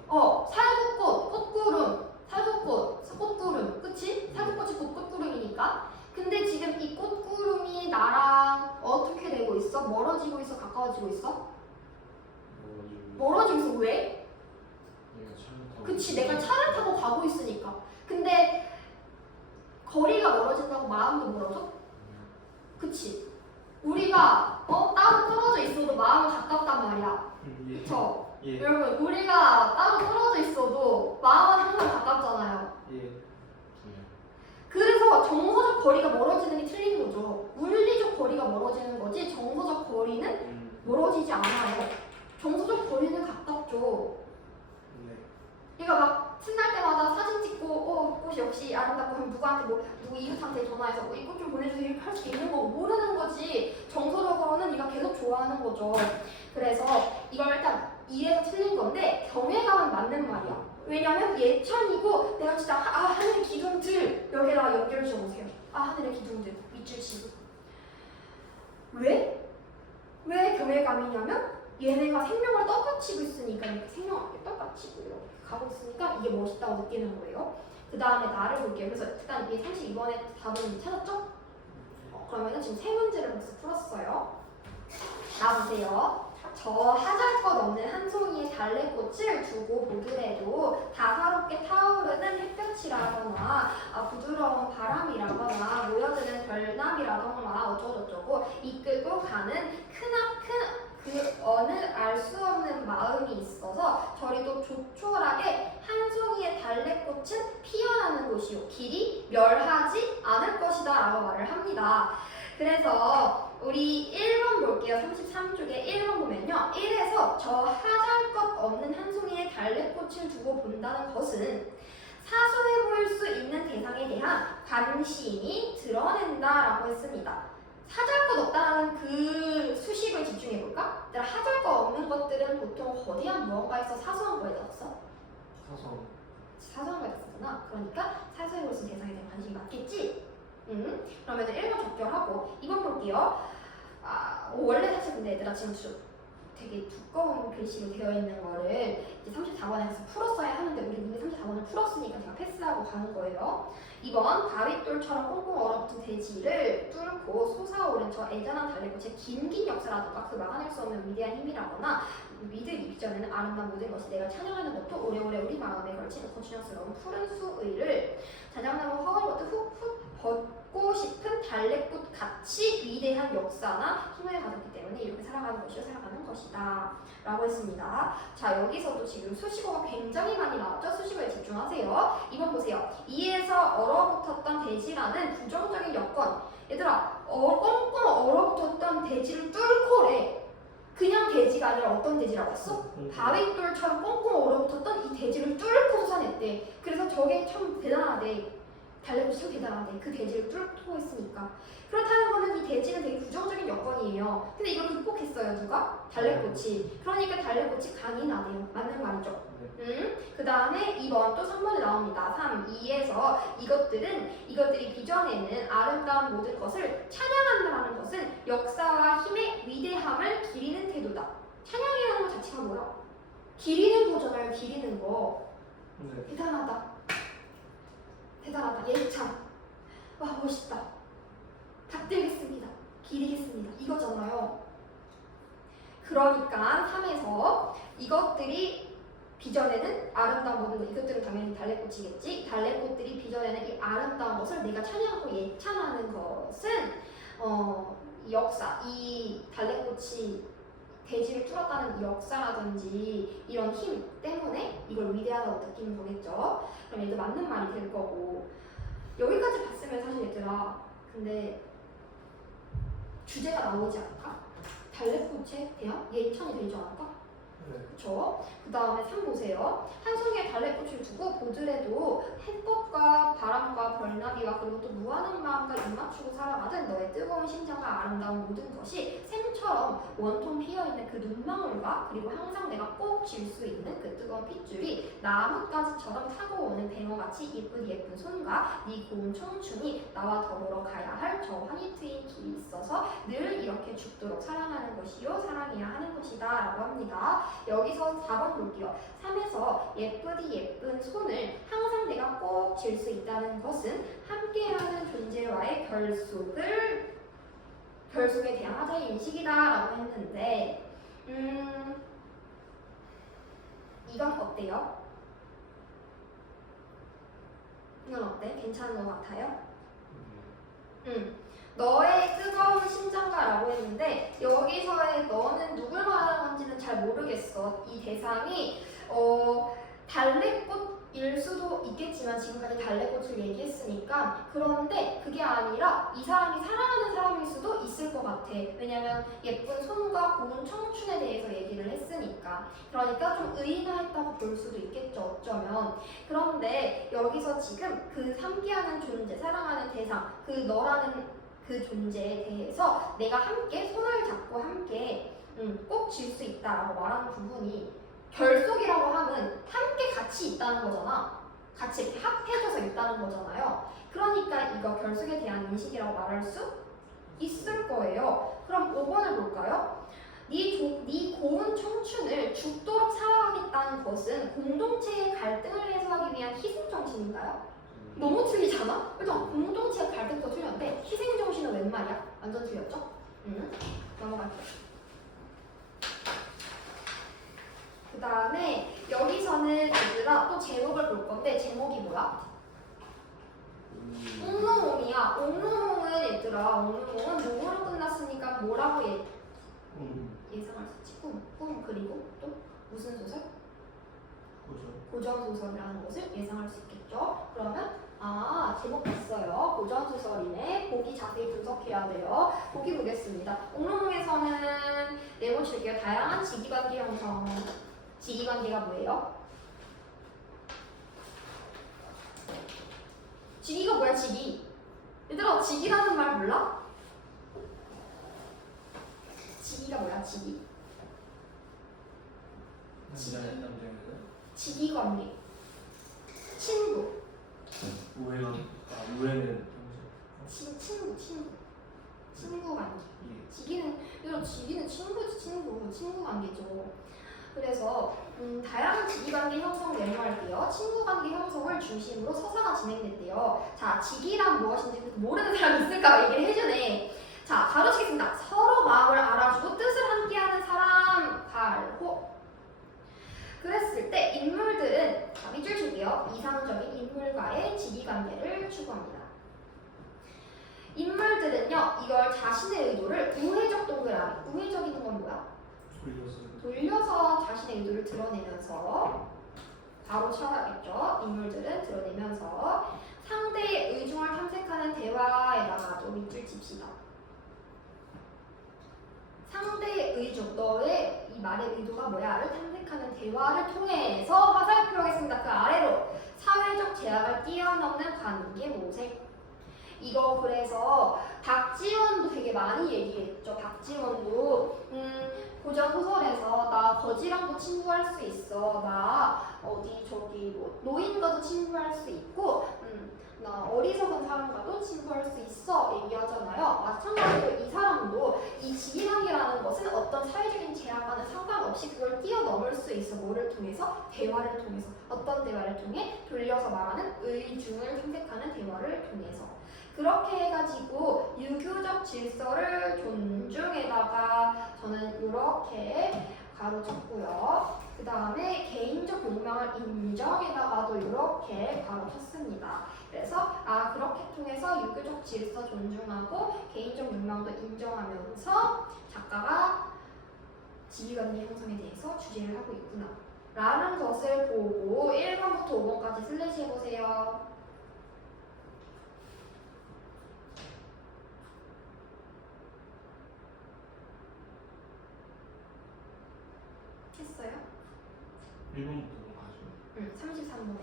살구꽃, 꽃구름, 살구꽃, 꽃구름, 그치? 살구꽃이 꽃구름이니까. 근데 지금 이 꽃구름이 나랑 어떻게 되고 있어? 멀어지고 있어? 가까워지고 있어? 멀어지고 있어. 왜? 내가 차를 타고 그치, 내가 차를 타고 가고 있으니까. 근데 거리가 멀어진다고 마음도 멀어져? 그치? 우리가 따로 떨어져 있어도 마음은 가깝단 말이야. 예. 그쵸? 예. 여러분 우리가 따로 떨어져 있어도 마음은 항상 가깝잖아요. 예. 그래서 정서적 거리가 멀어지는 게 틀린 거죠. 물리적 거리가 멀어지는 거지 정서적 거리는 멀어지지 않아요. 정서적 거리는 가깝죠. 네. 그러니까 막 틈날 때마다 사진 찍고 꽃이 역시 아름답고 하면 누구한테 누구 이웃한테 전화해서 이 꽃 좀 보내주세요 이렇게 할 수 있는 거고 모르는 거지. 정서적으로는 네가 계속 좋아하는 거죠. 그래서 이걸 일단 이래서 틀린 건데 경외감은 맞는 말이야. 왜냐면 예찬이고 내가 진짜 하늘의 기둥들 여기다가 연결 지어보세요. 하늘의 기둥들 밑줄 치고 왜? 왜 경외감이냐면 얘네가 생명을 떠받치고 있으니까 이렇게 생명을 떠받치고 이렇게 가고 있으니까 이게 멋있다고 느끼는 거예요. 그 다음에 나를 볼게요. 그래서 일단 이 32번에 답은 찾았죠? 그러면은 지금 세 문제를 벌써 풀었어요. 나 보세요. 저 하잘 것 없는 한 송이의 달래꽃을 두고 보더라도 다사롭게 타오르는 햇볕이라거나 부드러운 바람이라거나 모여드는 별남이라거나 어쩌고저쩌고 이끌고 가는 크나큰 그 어느 알 수 없는 마음이 있어서 저리도 조촐하게 한 송이의 달래꽃은 피어나는 곳이요 길이 멸하지 않을 것이다 라고 말을 합니다. 그래서 우리 1번 볼게요. 33쪽에 1번 보면요. 1에서 저 하잘 것 없는 한 송이의 달래꽃을 두고 본다는 것은 사소해 보일 수 있는 대상에 대한 관심이 드러낸다라고 했습니다. 하잘 것 없다는 그 수식을 집중해 볼까? 얘들아 하잘 것 없는 것들은 보통 거대한 무언가에서 사소한 거에다 썼어? 사소한 거에다 썼구나. 그러니까 사소해 보일 수 있는 대상에 대한 관심이 맞겠지? 그러면 1번 적절하고 2번 볼게요. 원래 사실 근데 얘들아 지금 되게 두꺼운 글씨로 되어 있는 거를 이제 34번에서 풀었어야 하는데 우리 이미 34번을 풀었으니까 제가 패스하고 가는 거예요. 2번 바윗돌처럼 꽁꽁 얼어붙은 대지를 뚫고 솟아오른 저 애잔한 달래꽃의 긴긴 역사라든가 그 막아낼 수 없는 위대한 힘이라거나 믿을 이전에는 아름다운 모든 것이 내가 찬양하는 것도 오래오래 우리 마음에 걸친 거추장스러운 푸른 수의를 자작나무 허울버튼 훅훅 벗고 싶은 달래꽃 같이 위대한 역사나 힘을 가졌기 때문에 이렇게 살아가는 것이요 살아가는 것이다 라고 했습니다. 자 여기서도 지금 수식어가 굉장히 많이 나왔죠. 수식어에 집중하세요. 2번 보세요. 이에서 얼어붙었던 대지라는 부정적인 여건. 얘들아 꽁꽁 얼어붙었던 대지를 뚫고래. 그냥 대지가 아니라 어떤 대지라고 했어? 바윗돌처럼 꽁꽁 얼어붙었던 이 대지를 뚫고 솟아냈대. 그래서 저게 참 대단하대. 달래꽃이 참 대단하대. 그 대지를 뚫고 있으니까. 그렇다는 거는 이 대지는 되게 부정적인 여건이에요. 근데 이걸 극복했어요. 누가? 달래꽃이. 그러니까 달래꽃이 강인하대요. 맞는 말이죠. 그 다음에 2번 또 3번에 나옵니다. 3, 2에서 이것들이 비전에는 아름다운 모든 것을 찬양한다는 것은 역사와 힘의 위대함을 기리는 태도다. 찬양이라는 것 자체가 뭐야? 기리는 거잖아요. 기리는 거. 네. 대단하다. 대단하다. 예참. 와 멋있다. 받들겠습니다. 기리겠습니다. 이거잖아요. 그러니까 3에서 이것들이 비전에는 아름다운 모든 것, 이것들은 당연히 달래꽃이겠지. 달래꽃들이 비전에는 이 아름다운 것을 내가 찬양하고 예찬하는 것은 이 역사, 이 달래꽃이 대지를 뚫었다는 이 역사라든지 이런 힘 때문에 이걸 위대하다고 느끼는 거겠죠. 그럼 얘도 맞는 말이 될 거고 여기까지 봤으면 사실 얘들아 근데 주제가 나오지 않을까? 달래꽃에 대한 예찬이 되지 않을까? 그쵸? 그 다음에 3 보세요. 한 송이의 달래꽃을 두고 보드래도 햇볕과 바람과 벌나비와 그리고 또 무한한 마음과 입맞추고 살아가던 너의 뜨거운 심장과 아름다운 모든 것이 샘처럼 원통 피어있는 그 눈망울과 그리고 항상 내가 꼭 질 수 있는 그 뜨거운 핏줄이 나뭇가지처럼 타고 오는 뱅어같이 예쁜 손과 네 고운 청춘이 나와 더불어 가야 할 저 환히 트인 길이 있어서 늘 이렇게 죽도록 사랑하는 것이요 사랑해야 하는 것이다 라고 합니다. 여기서 4번 볼게요. 3에서 예쁜 손을 항상 내가 꼭 쥘 수 있다는 것은 함께하는 존재와의 결속에 대한 하자의 인식이다 라고 했는데 이건 어때요? 이건 어때? 괜찮은 것 같아요? 너의 뜨거운 심장가라고 했는데 여기서의 너는 누굴 말하는 건지는 잘 모르겠어. 이 대상이 달래꽃일 수도 있겠지만 지금까지 달래꽃을 얘기했으니까 그런데 그게 아니라 이 사람이 사랑하는 사람일 수도 있을 것 같아. 왜냐면 예쁜 손과 고운 청춘에 대해서 얘기를 했으니까 그러니까 좀 의인화했다고 볼 수도 있겠죠 어쩌면. 그런데 여기서 지금 그 함께하는 존재, 사랑하는 대상, 그 너라는 그 존재에 대해서 내가 함께 손을 잡고 함께 꼭 질 수 있다라고 말하는 부분이 결속이라고 하면 함께 같이 있다는 거잖아. 같이 이렇게 합해져서 있다는 거잖아요. 그러니까 이거 결속에 대한 인식이라고 말할 수 있을 거예요. 그럼 5번을 볼까요? 네 고운 청춘을 죽도록 살아가겠다는 것은 공동체의 갈등을 해소하기 위한 희생정신인가요? 너무 틀리잖아? 일단 공동체의 갈등도 틀렸는데 희생정신은 웬 말이야? 완전 틀렸죠? 넘어갈게요. 그 다음에 여기서는 얘들아 또 제목을 볼 건데 제목이 뭐야? 옥루몽이야. 옥루몽은 얘들아 옥루몽은 몽으로 끝났으니까 뭐라고 예상할 수 있지? 꿈 그리고 또 무슨 소설? 고전소설이라는 것을 예상할 수 있겠죠? 그러면 제목 봤어요. 고전소설이네. 보기 자세히 분석해야 돼요. 보기 보겠습니다. 옥루몽에서는 네모 칠게요. 다양한 직위관계 형성. 직위관계가 뭐예요? 직위가 뭐야 직위? 얘들아 직위라는 말 몰라? 직위가 뭐야 직위? 직위관계. 친구. 우애는 친구 관계. 직위는 친구 관계죠. 그래서 다양한 직위관계 형성 메모할게요. 친구 관계 형성을 중심으로 서사가 진행됐대요. 자, 직위란 무엇인지 모르는 사람 있을까 얘기를 해주네. 자, 가로치겠습니다. 서로 마음을 알아주고 뜻을 함께하는 사람. 갈호. 그랬을 때 인물들은 밑줄 줄게요. 이상적인 인물과의 직위관계를 추구합니다. 인물들은요 이걸 자신의 의도를 우회적 동그라미. 우회적인 건 뭐야? 돌려서 자신의 의도를 드러내면서 바로 쳐야겠죠. 인물들은 드러내면서 상대의 의중을 탐색하는 대화에다가도 밑줄 칩시다. 상대의 의중, 너의 이 말의 의도가 뭐야를 탐색하는 대화를 통해서 화살표 하겠습니다. 그 아래로 사회적 제약을 뛰어넘는 관계 모색. 이거 그래서 박지원도 되게 많이 얘기했죠. 박지원도 고전 소설에서 나 거지랑도 친구할 수 있어. 나 노인과도 친구할 수 있고 나 어리석은 사람과도 친구할 수 있어 얘기하잖아요. 마찬가지로 이 사람도 이 직위관계라는 것은 어떤 사회적인 제약과는 상관없이 그걸 뛰어넘을 수 있어. 뭐를 통해서? 대화를 통해서. 어떤 대화를 통해? 돌려서 말하는 의중을 탐색하는 대화를 통해서. 그렇게 해가지고 유교적 질서를 존중에다가 저는 이렇게 가로쳤고요. 그 다음에 개인적 욕망을 인정에다가도 이렇게 가로쳤습니다. 그래서 그렇게 통해서 유교적 질서 존중하고 개인적 욕망도 인정하면서 작가가 직위관계 형성에 대해서 주제를 하고 있구나 라는 것을 보고 1번부터 5번까지 슬래시 해보세요. 했어요? 1번부터 가죠. 33번에.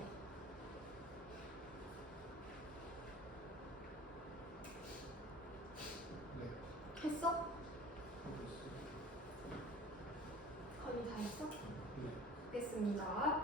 네. 했어? 하고 있어요. 거의 다 했어? 네. 알겠습니다.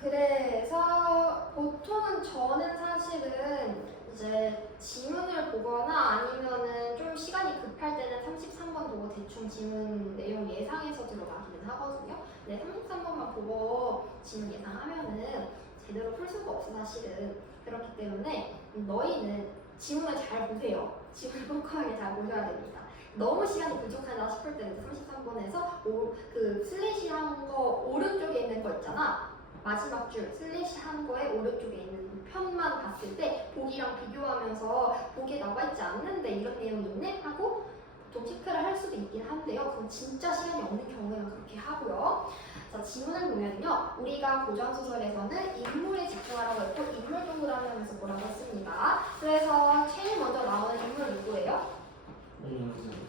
그래서 보통은 저는 사실은 이제 지문을 보거나 아니면은 좀 시간이 급할 때는 33번 보고 대충 지문 내용 예상해서 들어가기는 하거든요. 근데 33번만 보고 지문 예상하면은 제대로 풀 수가 없어 사실은. 그렇기 때문에 너희는 지문을 잘 보세요. 지문을 꼼꼼하게 잘 보셔야 됩니다. 너무 시간이 부족하다 싶을 때는 33번에서 그 슬래시 한 거 오른쪽에 있는 거 있잖아. 마지막 줄 슬래시 한 거에 오른쪽에 있는 편만 봤을 때 보기랑 비교하면서 보기에 나와 있지 않는데 이런 내용이 있네? 하고 좀 체크를 할 수도 있긴 한데요. 그건 진짜 시간이 없는 경우에는 그렇게 하고요. 자, 지문을 보면요. 우리가 고전소설에서는 인물에 집중하라고 했고 인물 동그라미 하면서 뭐라고 했습니다. 그래서 제일 먼저 나오는 인물 누구예요?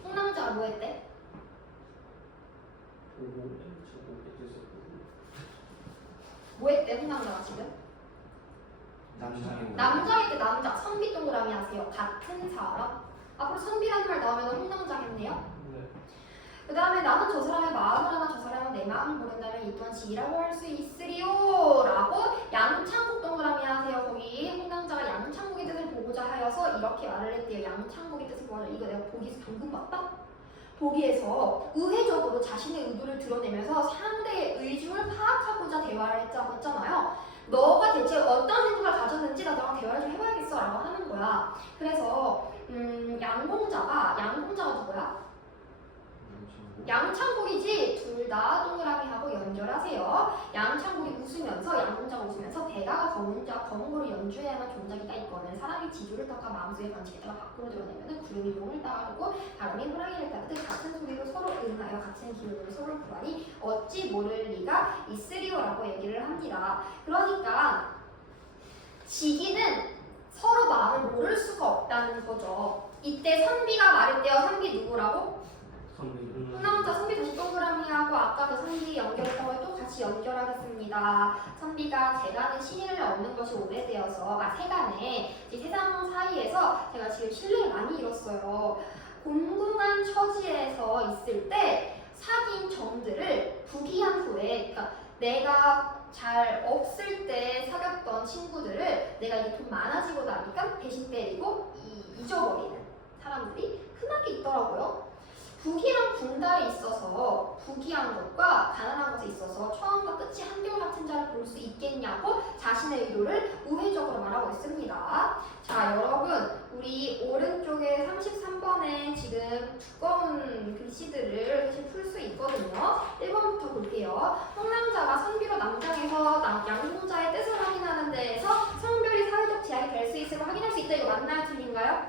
홍남자가 뭐 했대? 뭐 했대 홍남자가 지금? 남자일 때 남자, 선비 동그라미 하세요. 같은 사람. 앞으로 선비라는 말 나오면 홍남자겠네요. 네. 그 다음에 나는 저 사람의 마음을 하나 저 사람은 내 마음을 모른다면 이 또한 지라고 할 수 있으리요 라고 양창국 동그라미 하세요. 거기 홍남자가 양창국의 뜻을 보고자 하여서 이렇게 말을 했대요. 양창국의 뜻을 보고자. 이거 내가 보기에서 방금 봤다? 보기에서 우회적으로 자신의 의도를 드러내면서 상대의 의중을 파악하고자 대화를 했잖아요. 너가 대체 어떤 생각을 가졌는지 나 너랑 대화를 좀 해봐야겠어 라고 하는 거야. 그래서 양공자가 누구야? 양창국이지. 둘 다 동그라미 하고 연결하세요. 양창국이 웃으면서 양공자가 웃으면서 대가가 검은 거로 연주해야만 존자기가 있거든. 사람이 지조를 닦아 마음속에 간직했다가 밖으로 드러내면 구름이 몸을 따르고 바람이 호랑이를 따르듯 같은 소리로 서로 응하여 같은 기운으로 서로 구하니 어찌 모를 리가 있으리오라고 얘기를 합니다. 그러니까 지기는 서로 마음을 모를 수가 없다는 거죠. 이때 선비가 말했대요. 선비 누구라고? 홍남자 선비 다시 동그라미하고 아까 그 선비 연결했던 걸 또 같이 연결하겠습니다. 선비가 제가는 신의를 얻는 것이 오래되어서 세간에 이 세상 사이에서 제가 지금 신뢰를 많이 잃었어요. 공공한 처지에서 있을 때 사귄 정들을 부귀한 후에 그러니까 내가 잘 없을 때 사귀었던 친구들을 내가 이제 돈 많아지고 나니까 대신 때리고 잊어버리는 사람들이 흔하게 있더라고요. 부귀랑 분달에 있어서 부귀한 것과 가난한 것에 있어서 처음과 끝이 한결같은 자를 볼 수 있겠냐고 자신의 의도를 우회적으로 말하고 있습니다. 자, 여러분 우리 오른쪽에 33번에 지금 두꺼운 글씨들을 사실 풀 수 있거든요. 1번부터 볼게요. 홍남자가 선비로 남장에서 양공자의 뜻을 확인하는 데에서 성별이 사회적 제약이 될 수 있음을 확인할 수 있다. 이거 맞나요? 틀린가요?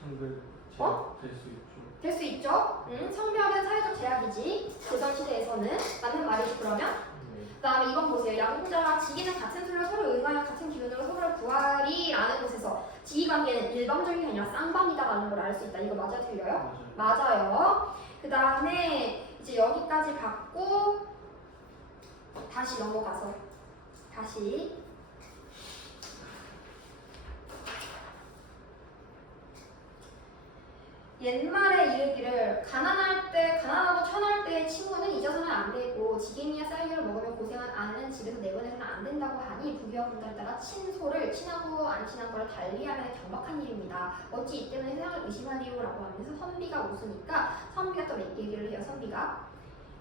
성별 어? 될 수 있죠. 될 수 있죠. 성별은 사회적 제약이지. 조선시대에서는 맞는 말이지. 그러면 그 다음에 2번 보세요. 양공자와 지기는 같은 술로 서로 응하여 같은 기운으로 서로를 구하리 라는 곳에서 지기관계는 일방적인 게 아니라 쌍방이다 라는 걸 알 수 있다. 이거 맞아요? 틀려요? 맞아요. 그 다음에 이제 여기까지 봤고 다시 넘어가서 다시 옛말에 이르기를 가난하고 천할 때의 친구는 잊어서는 안 되고 지게미와 쌀류를 먹으면 고생한 아는 집에서 내보내서는 안 된다고 하니 부귀와 분달에 따라 친소를 친하고 안 친한 거를 달리하면 경박한 일입니다. 어찌 이 때문에 세상을 의심하리오라고 하면서 선비가 웃으니까 선비가 또 얘기를 해요. 선비가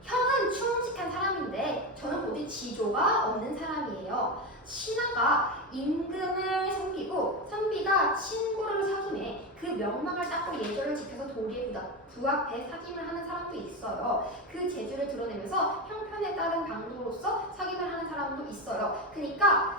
형은 충직한 사람인데 저는 어디 지조가 없는 사람이에요. 신하가 임금을 섬기고 선비가 친구를 사귀네. 그 명망을 닦고 예절을 지켜서 도리에 부합해 사귐을 하는 사람도 있어요. 그 재주를 드러내면서 형편에 따른 방도로서 사귐을 하는 사람도 있어요. 그러니까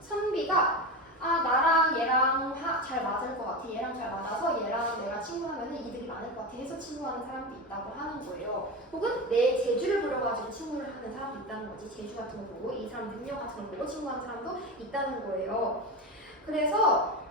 선비가 나랑 얘랑 잘 맞을 것 같아. 얘랑 잘 맞아서 얘랑 내가 친구하면 이득이 많을 것 같아 해서 친구하는 사람도 있다고 하는 거예요. 혹은 내 재주를 보려가지고 친구를 하는 사람도 있다는 거지. 재주 같은 거 보고 이 사람 능력 같은 거 보고 친구하는 사람도 있다는 거예요. 그래서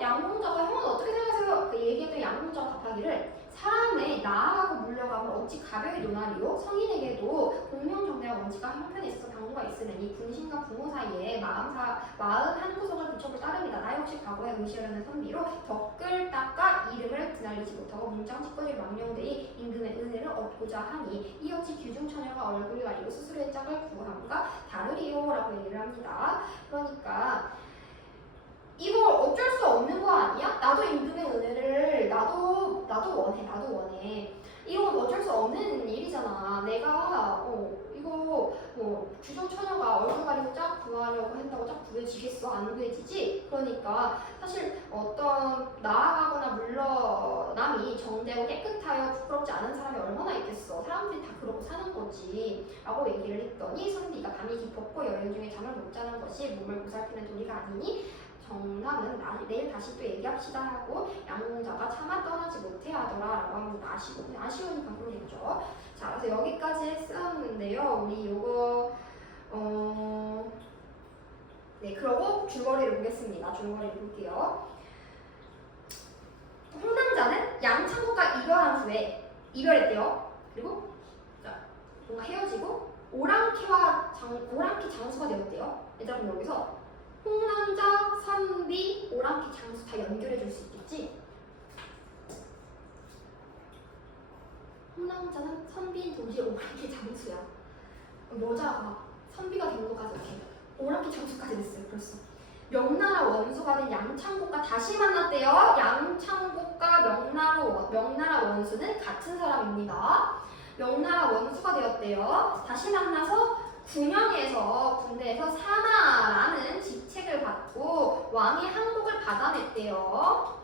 양공자가 형은 어떻게 생각하세요? 그 얘기했던 양공자가 답하기를 사람의 나아가고 물러감을 어찌 가벼이 논하리요? 성인에게도 공명정대와 원칙과 형편에 있어서 방구가 있으니 군신과 부모 사이에 마음 한 구석을 붙여볼 따름이다. 나 역시 과거에 의시하려는 선비로 덕글 닦아 이름을 드날리지 못하고 문장 짓거리를 망령되이 임금의 은혜를 얻고자 하니 이 어찌 규중처녀가 얼굴을 가리고 스스로의 짝을 구함과 다르리요? 라고 얘기를 합니다. 그러니까 이거 어쩔 수 없는 거 아니야? 나도 임금의 은혜를 나도 원해. 이건 어쩔 수 없는 일이잖아. 내가 이거 규정처녀가 얼굴 가리고 짝 구하려고 한다고 짝 구해지겠어? 안 구해지지? 그러니까 사실 어떤 나아가거나 물러남이 정되고 깨끗하여 부끄럽지 않은 사람이 얼마나 있겠어. 사람들이 다 그러고 사는 거지 라고 얘기를 했더니 선비가 밤이 깊었고 여행 중에 잠을 못 자는 것이 몸을 보살피는 도리가 아니니 정남은 내일 다시 또 얘기합시다 하고 양공자가 차마 떠나지 못해 하더라 라고 합니다. 아쉬우니까 그러겠죠. 자, 그래서 여기까지 했었는데요. 우리 요거 네, 그러고 줄거리를 보겠습니다. 줄거리를 볼게요. 홍남자는 양창국과 이별했대요. 그리고 뭔가 헤어지고 오랑캐 장수가 되었대요. 얘들아, 그럼 여기서 홍남자, 선비, 오랑캐 장수 다 연결해 줄 수 있겠지? 홍남자는 선비인 동시에 오랑캐 장수야. 여자가 선비가 된 것까지 이렇게 오랑캐 장수까지 됐어요. 벌써. 명나라 원수가 된 양창국과 다시 만났대요. 양창국과 명나라 원수는 같은 사람입니다. 명나라 원수가 되었대요. 다시 만나서 군대에서 사마라는 직책을 받고 왕의 항복을 받아냈대요.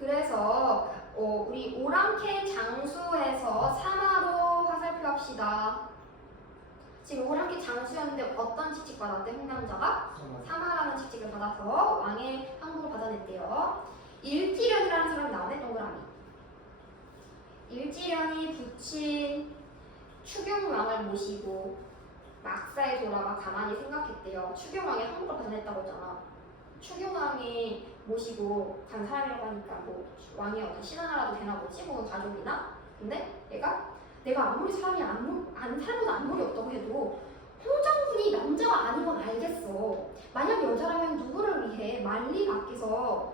그래서 우리 오랑캐 장수에서 사마로 화살표 합시다. 지금 오랑캐 장수였는데 어떤 직책 받았대? 홍남자가? 사마라는 직책을 받아서 왕의 항복을 받아냈대요. 일지련이라는 사람이 나오네. 동그라미. 일지련이 부친 추경왕을 모시고 막사에 돌아가 가만히 생각했대요. 추경왕이 항복을 받아냈다고 했잖아. 추경왕이 모시고 간 사람이라고 하니까 뭐 왕이 어떤 신하나라도 되나 보지? 혹은 가족이나? 근데 내가 아무리 사람이 사람보다 안목이 없다고 해도 홍장군이 남자가 아닌 건 알겠어. 만약 여자라면 누구를 위해 만리 밖에서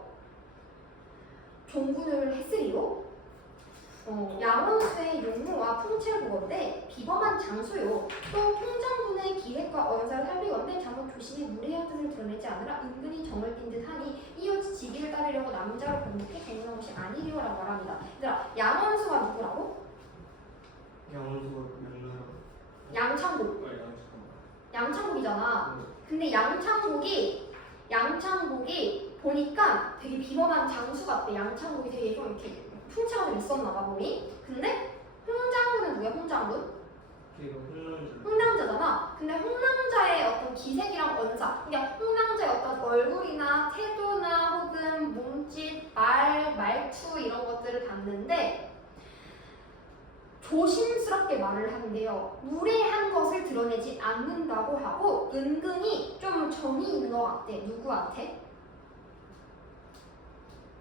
종군을 했으리요? 양원수의 용모와 풍채를 보건대 비범한 장소요. 또 홍장군의 기획과 언사를 살피건대 장국 조심히 무례한 뜻을 드러내지 않으라 은근히 정을 띈 듯하니 이어지 지기를 따르려고 남자를 번복해 경영한 것이 아니리요라고 말합니다. 얘들아, 양원수가 누구라고? 양원수가 명나라. 양창국. 양창국이잖아. 근데 양창국이 보니까 되게 비범한 장수 같대. 양창국이 되게 좀 이렇게 풍채가 좀 있었나 봐, 몸이. 근데 홍장군은 누구야? 홍장군? 홍남자잖아. 근데 홍남자의 어떤 기색이랑 언사, 그러니까 홍남자의 어떤 얼굴이나 태도나 혹은 몸짓, 말투 이런 것들을 봤는데 조심스럽게 말을 하는데요. 무례한 것을 드러내지 않는다고 하고 은근히 좀 정이 있는 것 같대.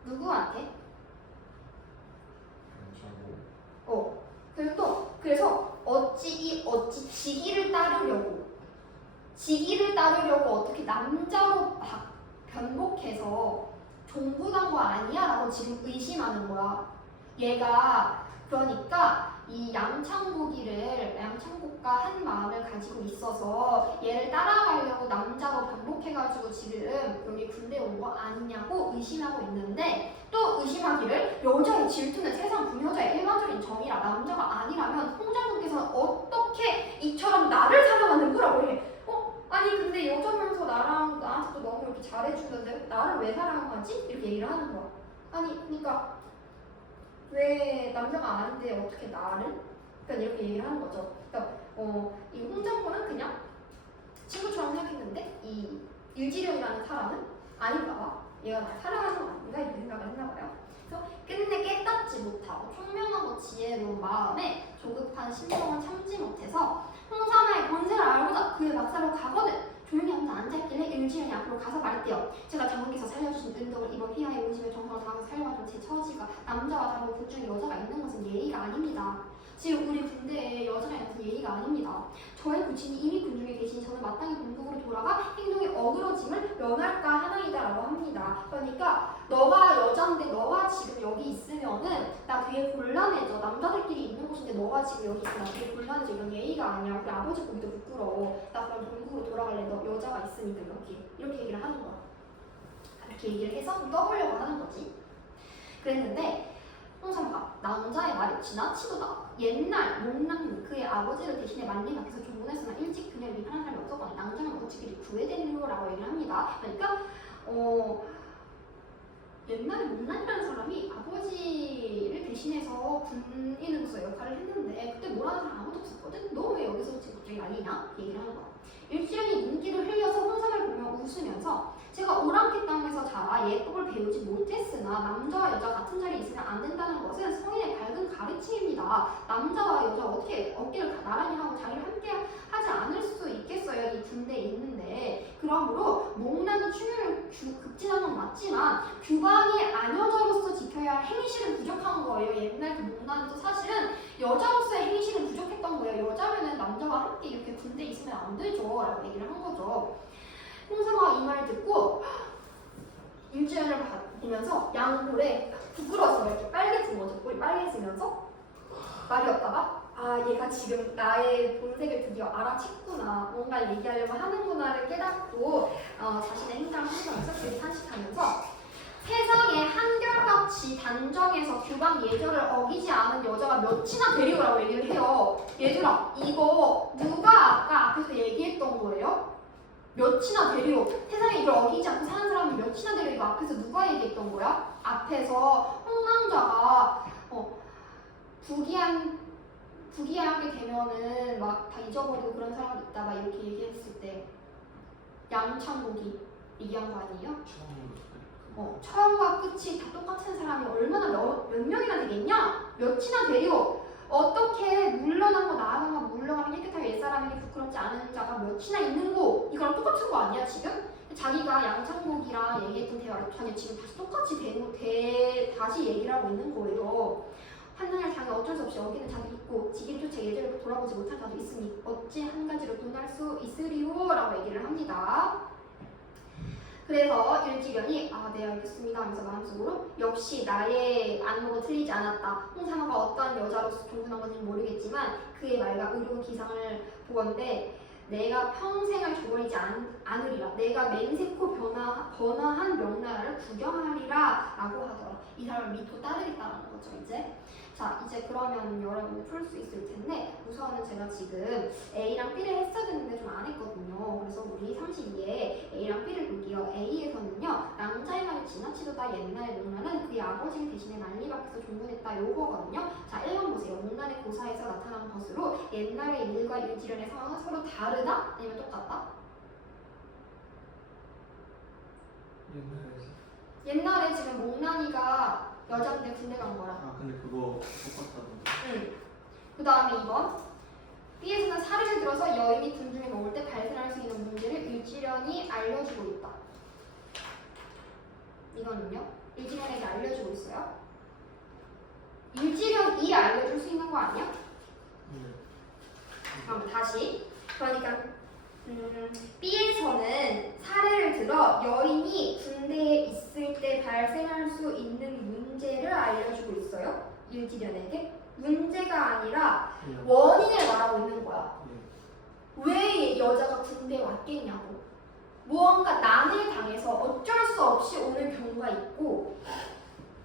누구한테? 그래서 어찌 지기를 따르려고 어떻게 남자로 막 변복해서 종부한 거 아니야? 라고 지금 의심하는 거야. 얘가 그러니까 이 양창국과 한 마음을 가지고 있어서 얘를 따라가려고 남자로 변복해가지고 지금 여기 군대에 온 거 아니냐고 의심하고 있는데, 또 의심하기를 여자의 질투는 세상 부여자의 일반적인 정이라 남자가 아니라면 홍장군께서는 어떻게 이처럼 나를 사랑하는 거라고 해. 아니 근데 여자면서 나한테도 너무 이렇게 잘해주는데 나를 왜 사랑하지? 이렇게 얘기를 하는 거야. 아니 그러니까 왜 남자가 아닌데 어떻게 나를? 그러니까 이렇게 얘기를 하는 거죠. 그러니까 이 홍장군은 그냥 친구처럼 생각했는데 이 일지령이라는 사람은 아닌가 봐. 얘가 날 사랑하는 거 아닌가 이렇게 생각을 했나 봐요. 그래서 끝내 깨닫지 못하고 총명하고 지혜로운 마음에 조급한 심정을 참지 못해서 홍사마의 권세를 알고자 그의 막사로 가거든 조용히 혼자 앉아있길래 윤지연이 앞으로 가서 말했대요. 제가 장모께서 살려주신 은덕을 이번 휘하에 오시며 정성을 다하고 살려가던 제 처지가 남자와 다르고 그 중에 여자가 있는 것은 예의가 아닙니다. 지금 우리 군대에 여자가 있는 것은 예의가 아닙니다. 저의 부친이 이미 군중에 계신 저는 마땅히 본국으로 돌아가 행동이 어그러짐을 면할까 하나이다라고 합니다. 그러니까 너가 여자인데 너가 지금 여기 있으면은 나 되게 곤란해져. 남자들끼리 있는 곳인데 너가 지금 여기 있으면 나 되게 곤란해져. 이건 예의가 아니야. 우리 아버지 보기도 부끄러워. 나 그럼 본국으로 돌아갈래. 너 여자가 있으니까 이렇게 얘기를 하는 거야. 이렇게 얘기를 해서 좀 떠보려고 하는 거지. 그랬는데 홍삼가 남자의 말이 지나치도다. 옛날 목랑님 그의 아버지를 대신해 만림 앞에서 조문했으나 일찍 그녀를 비판한 사람이 없었거니 낭장은 어찌 그리 구애되느라고 얘기를 합니다. 그러니까 옛날에 목란이라는 사람이 아버지를 대신해서 군인으로서 역할을 했는데 그때 뭐라는 사람 아무도 없었거든? 너 왜 여기서 지금 갑자기 난리냐? 얘기를 하는 거야. 일주일이 눈길을 흘려서 홍삼을 보며 웃으면서 제가 오랑캐 땅에서 자라 예법을 배우지 못했으나 남자와 여자 같은 자리에 있으면 안 된다는 것은 성인의 밝은 가르침입니다. 남자와 여자 어떻게 어깨를 나란히 하고 자리를 함께 하지 않을 수 있겠어요. 이 군대에 있는데. 그러므로 목란이 충혈을 급진한 건 맞지만 규방이 아녀자로서 지켜야 할 행실은 부족한 거예요. 옛날 그 목란도 사실은 여자로서의 행실은 부족했던 거예요. 여자면은 남자와 함께 이렇게 군대에 있으면 안 되죠. 라고 얘기를 한 거죠. 홍삼아가 이 말을 듣고 임주연을 보면서 양볼에 부끄러워서 이렇게 빨개진 거죠. 볼이 빨개지면서 말이 없다가 아 얘가 지금 나의 본색을 드디어 알아챘구나. 뭔가 얘기하려고 하는구나를 깨닫고 자신의 행동을 하면서 계속 탄식하면서 세상에 한결같이 단정해서 규방 예절을 어기지 않은 여자가 몇이나 되리오라고 얘기를 해요. 얘들아 이거 누가 아까 앞에서 얘기했던 거예요? 몇이나 되리오. 세상에 이걸 어기지 않고 사는 사람이 몇이나 되리오. 이거 앞에서 누가 얘기했던 거야? 앞에서 홍남자가 부귀하게 되면은 막 다 잊어버리고 그런 사람이 있다 막 이렇게 얘기했을 때 양창복이 얘기한 거 아니에요? 처음과 끝이 다 똑같은 사람이 얼마나 몇 명이나 되겠냐? 몇이나 되리오. 어떻게 물러나고 나아가고 물러가면 깨끗하게 옛사람에게 부끄럽지 않은 자가 몇이나 있는고. 이거랑 똑같은 거 아니야 지금? 자기가 양창복이랑 얘기했던 대화를 자기 지금 다시 똑같이 다시 얘기를 하고 있는 거예요. 한나를 당해 어쩔 수 없이 어기는 자도 있고 지기를 쫓아 예절을 돌아보지 못한 자도 있으니 어찌 한 가지로 분할 수 있으리오? 라고 얘기를 합니다. 그래서 일지련이 네 알겠습니다 하면서 마음속으로 역시 나의 안목은 틀리지 않았다. 홍삼아가 어떠한 여자로서 존중한 건지 모르겠지만 그의 말과 의료 기상을 보건대 내가 평생을 저버리지 않으리라. 내가 맹세코 번화한 명나라를 구경하리라 라고 하더라. 이 사람을 믿고 따르겠다는 거죠. 이제 그러면 여러분들 풀 수 있을 텐데 우선은 제가 지금 A랑 B를 했어야 되는데 좀 안 했거든요. 그래서 우리 32에 A랑 B를 볼게요. A에서는요. 남자의 말이 지나치도다 옛날의 목란은 그의 아버지 대신에 만리 밖에서 종군했다 요거거든요. 자 1번 보세요. 목란의 고사에서 나타난 것으로 옛날의 일과 일지련의 상황은 서로 다르다? 아니면 똑같다? 옛날에 지금 목란이가 여자인데 군대 간 거라. 근데 그거 똑같다던데. 그 다음에 2번. B에서는 사례를 들어서 여인이 군중에 머물 때 발생할 수 있는 문제를 일지련이 알려주고 있다. 이거는요. 일지련에게 알려주고 있어요. 일지련이 알려줄 수 있는 거 아니야? 그럼 다시. 그러니까 B에서는 사례를 들어 여인이 군대에 있을 때 발생할 수 있는 문제를 알려주고 있어요. 일지련에게. 문제가 아니라 원인을 말하고 있는 거야. 왜 여자가 군대에 왔겠냐고. 무언가 난을 당해서 어쩔 수 없이 오는 경우가 있고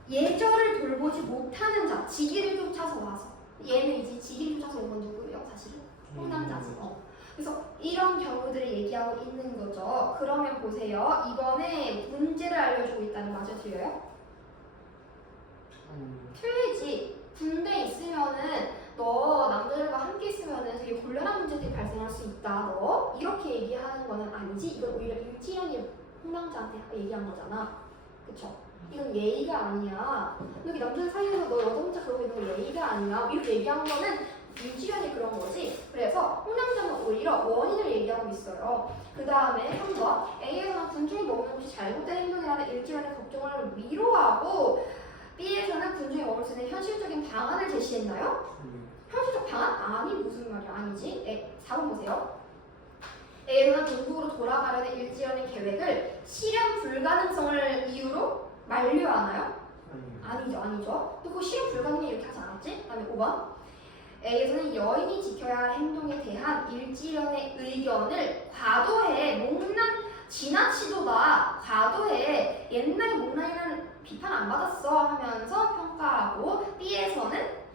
예절을 돌보지 못하는 자, 직위를 쫓아서 와서. 얘는 이제 직위를 쫓아서 온 건 누구예요? 사실은 홍남자지. 그래서 이런 경우들을 얘기하고 있는 거죠. 그러면 보세요. 이번에 문제를 알려주고 있다는 말 맞아 틀려요? 틀리지. 군대에 있으면은 너 남자들과 함께 있으면은 되게 곤란한 문제들이 발생할 수 있다. 너 이렇게 얘기하는 거는 아니지. 이건 오히려 일지연이 홍남자한테 얘기한 거잖아. 그쵸? 이건 예의가 아니야. 여기 남자들 사이에서 너 여자 혼자 그러고 있는 거 예의가 아니야. 이렇게 얘기한 거는 일지연이 그런 거지. 그래서 홍남자는 오히려 원인을 얘기하고 있어. 있어요. 그 다음에 3번 A에서는 군중이 먹는 것이 잘못된 행동이라는 일지연의 걱정을 위로하고 B에서는 군중이 먹을 수 있는 현실적인 방안을 제시했나요? 현실적 방안? 아니 무슨 말이야 아니지? 4번 보세요. A에서는 동국으로 돌아가려는 일지연의 계획을 실현 불가능성을 이유로 만류하나요? 아니죠. 또 그 실현 불가능해 이렇게 하지 않았지? 그 다음에 5번 A에서는 여인이 지켜야 할 행동에 대한 일지연의 의견을 과도해 지나치도다 과도해 옛날에 못난이는 비판 안 받았어 하면서 평가하고 B에서는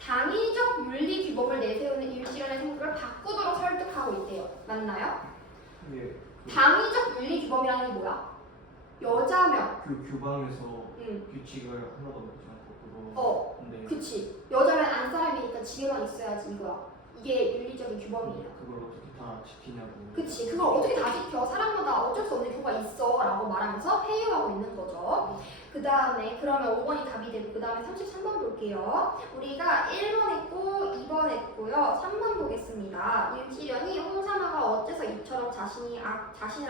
당위적 윤리 규범을 내세우는 일지연의 생각을 바꾸도록 설득하고 있대요. 맞나요? 예. 당위적 윤리 규범이라는 게 뭐야? 여자면 그 교방에서 응. 규칙을 하나도 넣지 않고 그거. 근데 그치. 여자면 안 사람이니까 집에만 있어야지 이거야. 이게 윤리적인 규범이에요. 그걸 어떻게 다 지키냐고. 그치. 그걸 어떻게 다 지켜. 사람마다 어쩔 수 없는 경우가 있어 라고 말하면서 회유하고 있는 거죠. 그 다음에 그러면 5번이 답이 되고 그 다음에 33번 볼게요. 우리가 1번 했고 2번 했고요. 3번 보겠습니다. 일지련이 홍삼아가 어째서 이처럼 자신을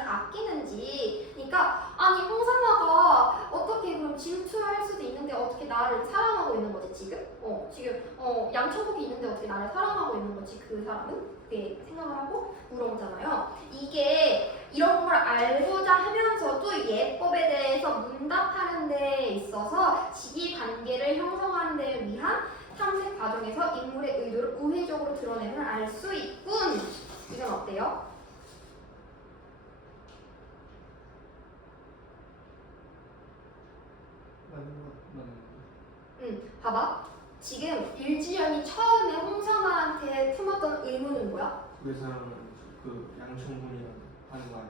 아끼는지. 그러니까 아니 홍삼아가 어떻게 그럼 질투할 수도 있는데 어떻게 나를 사랑하고 있는 거지 지금? 지금 양천국이 있는데 어떻게 나를 사랑하고 있는 거지 그 사람은? 그렇게 생각을 하고 물어보잖아요. 이게 이런 걸 알고자 하면서도 예법에 대해서 문답하는 데 있어서 직위관계를 형성하는 데 위한 탐색 과정에서 인물의 의도를 우회적으로 드러내면 알 수 있군. 이건 어때요? 봐봐. 지금 일지연이 처음에 홍삼아한테 품었던 의문은 뭐야? 그 사람은 그 양천군이랑 하는 말.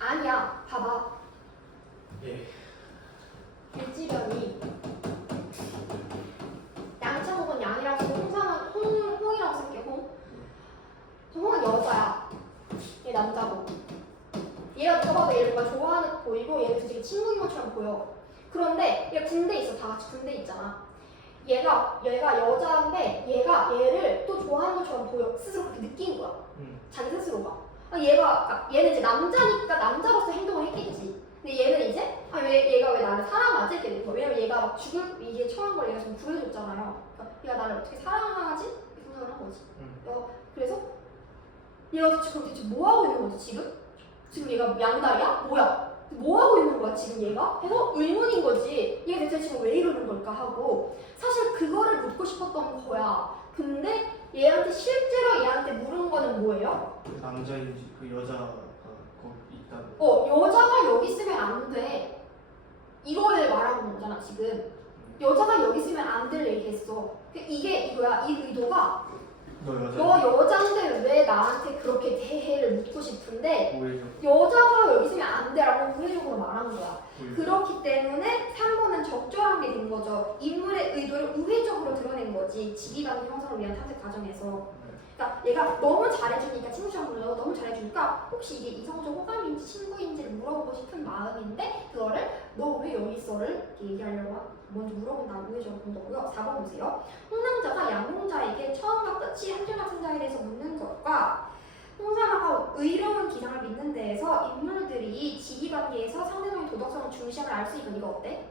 아니야. 봐봐. 예. 일지연이 양천국은 양이라고 쓰고 홍삼은 홍이라고 쓸게. 홍은 여자야. 얘 남자고. 얘가 누가 봐도 얘를 뭔가 좋아하는 보이고 얘는 되게 친구인 것처럼 보여. 그런데 얘 군대 있어. 다 같이 군대 있잖아. 얘가 여자인데 얘가 얘를 또 좋아하는 것처럼 보여. 스스로 그렇게 느낀 거야. 자기 스스로가. 그러니까 얘는 이제 남자니까 남자로서 행동을 했겠지. 근데 얘는 이제 얘가 왜 나를 사랑하지? 이렇게 된 거야. 왜냐면 얘가 막 이게 처음 걸 얘가 좀 구해줬잖아요. 그러니까 얘가 나를 어떻게 사랑하지? 이렇게 생각을 한 거지. 그래서 얘가 지금 대체 뭐 하고 있는 거지 지금? 지금 얘가 양다리야? 뭐야? 뭐 하고 있는 거야 지금 얘가? 해서 의문인 거지. 얘가 대체 지금 왜 이러는 걸까 하고 사실 그거를 묻고 싶었던 거야. 근데 얘한테 실제로 얘한테 물은 거는 뭐예요? 그 남자인지 그 여자가 거기 있다고. 여자가 여기 있으면 안 돼. 이거를 말하는 거잖아 지금. 여자가 여기 있으면 안 될 얘기했어. 이게 이거야. 이 의도가 너 여잔데 왜 나한테 그렇게 대해를 묻고 싶은데 오해적. 여자가 여기 있으면 안 돼라고 우회적으로 말하는 거야. 그렇기 때문에 3번은 적절한 게 된 거죠. 인물의 의도를 우회적으로 드러낸 거지. 직위관계 형성을 위한 탐색 과정에서. 그러니까 얘가 너무 잘해주니까 친구처럼 불러 너무 잘해주니까 혹시 이게 이성적 호감인지 친구인지를 물어보고 싶은 마음인데 그거를 너 왜 여기 있어를 얘기하려고 먼저 물어본 다음 우회적으로 본 거고요. 4번 보세요. 홍남자가 양홍자에게 처음과 끝이 한결같은 자에 대해서 묻는 것과 홍삼아가 의로운 기상을 믿는 데에서 인물들이 직위관계에서 상대방의 도덕성을 중시함을 알 수 있는 이거 어때?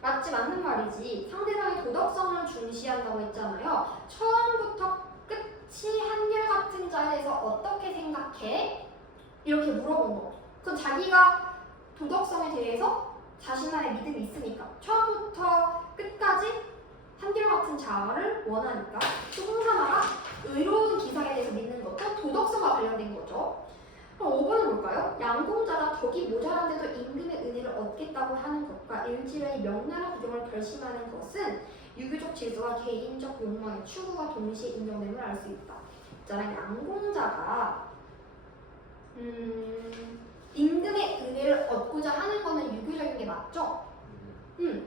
맞지 맞는 말이지. 상대방의 도덕성을 중시한다고 했잖아요. 처음부터 끝이 한결같은 자에 대해서 어떻게 생각해? 이렇게 물어본 거. 그건 자기가 도덕성에 대해서 자신만의 믿음이 있으니까 처음부터 끝까지 한결같은 자아를 원하니까 또 홍삼아가 의로운 기상에 대해서 믿는 것도 도덕성과 관련된 거죠. 그럼 5번은 뭘까요? 양공자가 덕이 모자란데도 임금의 은혜를 얻겠다고 하는 것과 일지연이 명나라 구경을 결심하는 것은 유교적 질서와 개인적 욕망의 추구가 동시에 인정됨을 알 수 있다. 있잖아, 양공자가 임금의 은혜를 얻고자 하는 거는 유교적인 게 맞죠?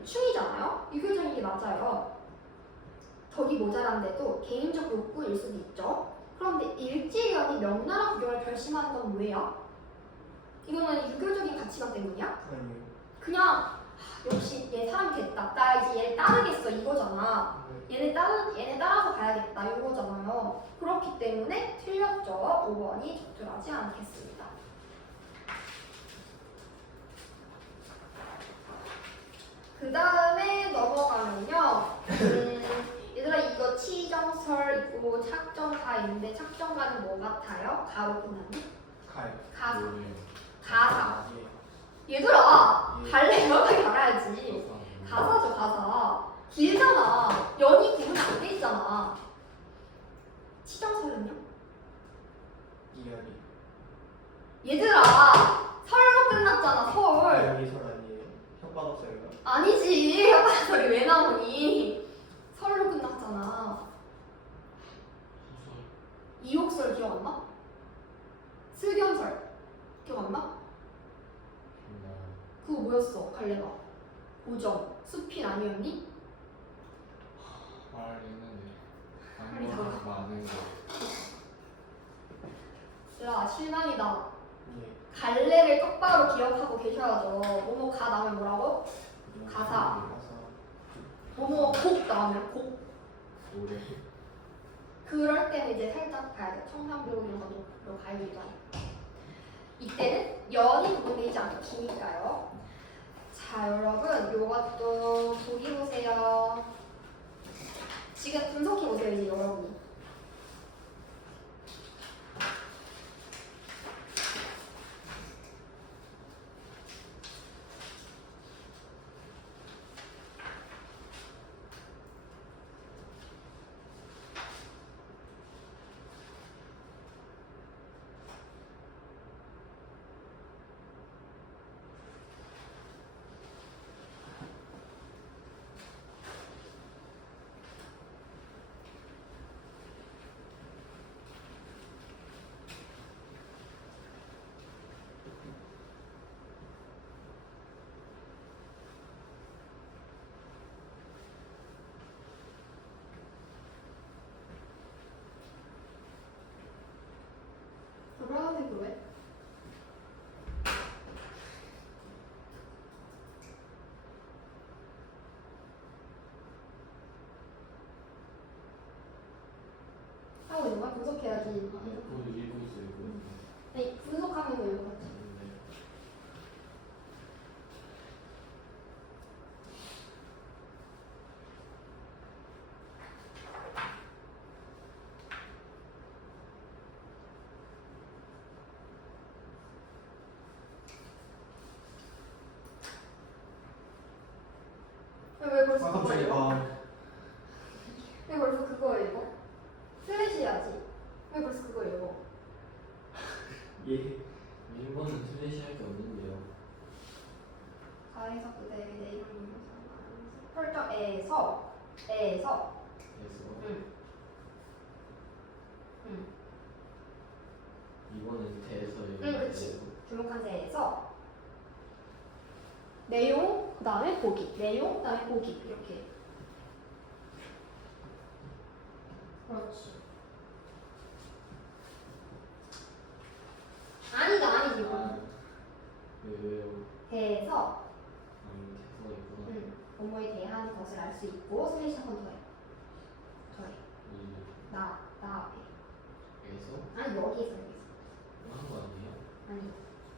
충이잖아요? 유교적인 게 맞아요. 덕이 모자란데도 개인적 욕구일 수도 있죠. 그런데 일지연이 명나라 구경을 결심하는 건 왜야? 이거는 유교적인 가치관 때문이야? 아니요. 그냥 역시 얘 사람이 됐다. 나 이제 얘 따르겠어 이거잖아. 얘네 따라서 가야겠다 이거잖아요. 그렇기 때문에 틀렸죠. 5번이 적절하지 않겠습니다. 그 다음에 넘어가면요. 얘들아 이거 치정설 있고 착정가 있는데 착정가는 뭐 같아요? 가로 끝나는? 칼. 가사. 노래 가사. 예. 얘들아 예. 갈래 명확하게 알아야지. 가사죠 가사. 길잖아. 연이 구분 안 돼 있잖아. 치정설은요? 이야기. 얘들아 설로 끝났잖아 설. 이야기 설 아니에요? 혓바닥 설인가? 아니지 설이 왜 나오니? 설로 끝났잖아. 이옥설 기억 안 나? 슬견설 기억 안 나? 그거 뭐였어 갈래가? 고정 수필 아니었니? 말했는데 빨리 아무거나 많은 거 얘들아 실망이다. 예. 갈래를 똑바로 기억하고 계셔야죠. 뭐뭐 가 나오면 뭐라고? 가사. 가사. 뭐뭐 곡 나오면 곡. 노래 그럴 때는 이제 살짝 봐야 돼. 청산벽 이런 것도 가야기도 하니까. 이때는 연이 구분되지 않게 기니까요. 자 여러분 요것도 보기 보세요. 지금 분석해 보세요 이제 여러분이. 노란색으로 왜? 하고 있는 거야? 분석해야지. 그거 읽고 있어요 그거 네, 분석하는 거 이거 같지. 왜 벌써 아 그거 갑자기 읽어? 아. 왜 벌써 그거 읽어? 슬래시 해야지. 왜 벌써 그거 읽어? 예. 일본은 슬래시 할 게 없는데요 가에서 그대에게 내 이름을 펄터에서 그래서 응. 응. 이번엔 대에서 응, 그치. 주목한 새에서 내용, 그 다음에 보기. 내용, 그 다음에 보기. 이렇게. 그렇지. 아니지, 이거. 왜요? 대에서, 대서 있구나 뭐뭐에 대한 것을 알 수 있고, 슬래시 한번 더해. 나 앞에. 여기서 아니, 여기에서. 한 거 아니에요? 아니,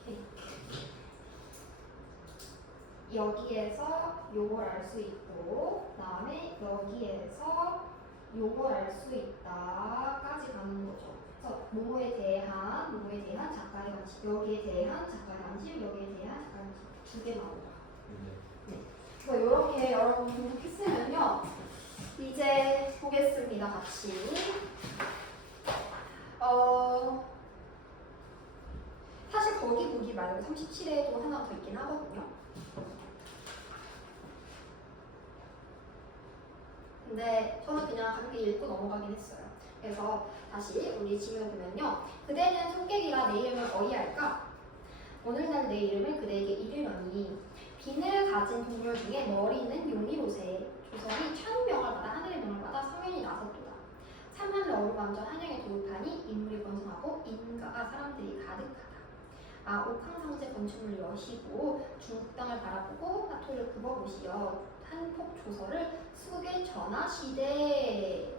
오케이. 여기에서 요걸 알 수 있고, 그 다음에 여기에서 요걸 알 수 있다까지 가는 거죠. 그래서 뭐뭐에 대한 작가의 관심, 여기에 대한 작가의 관심, 여기에 대한 작가의 관심 두 개 나오죠. 네. 그래서 이렇게 여러분 공부했으면요. 이제 보겠습니다. 같이. 사실 거기 보기 말고 37에도 하나 더 있긴 하거든요. 근데 저는 그냥 가볍게 읽고 넘어가긴 했어요. 그래서 다시 우리 질문을 보면요. 그대는 손객이라 내 이름을 어이할까? 오늘날 내 이름을 그대에게 이르려니 비늘 가진 동물 중에 머리는 용이로세 조선이 천명을 받아 하늘의 명을 받아 성현이 나섰도다. 참하늘 어루만져 한양에 도읍하니 인물이 번성하고 인가가 사람들이 가득하다. 옥황상제 건축물 여시고 중국 땅을 바라보고 화토를 읽어보시오. 한폭 조서를 수국에 전하시되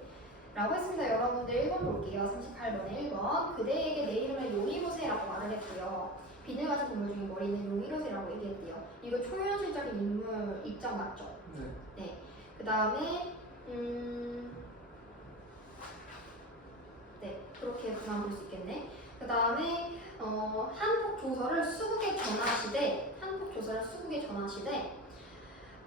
라고 했습니다. 여러분들 1번 볼게요. 38번에 1번. 그대에게 내 이름을 용이로세라고 말을 했고요. 비늘 같은 동물 중에 머리 있는 용이로세라고 얘기했대요. 이거 초현실적인 인물 입장 맞죠? 네. 그 다음에 네, 그렇게 그만 볼 수 있겠네. 그 다음에 한폭 조서를 수국에 전하시되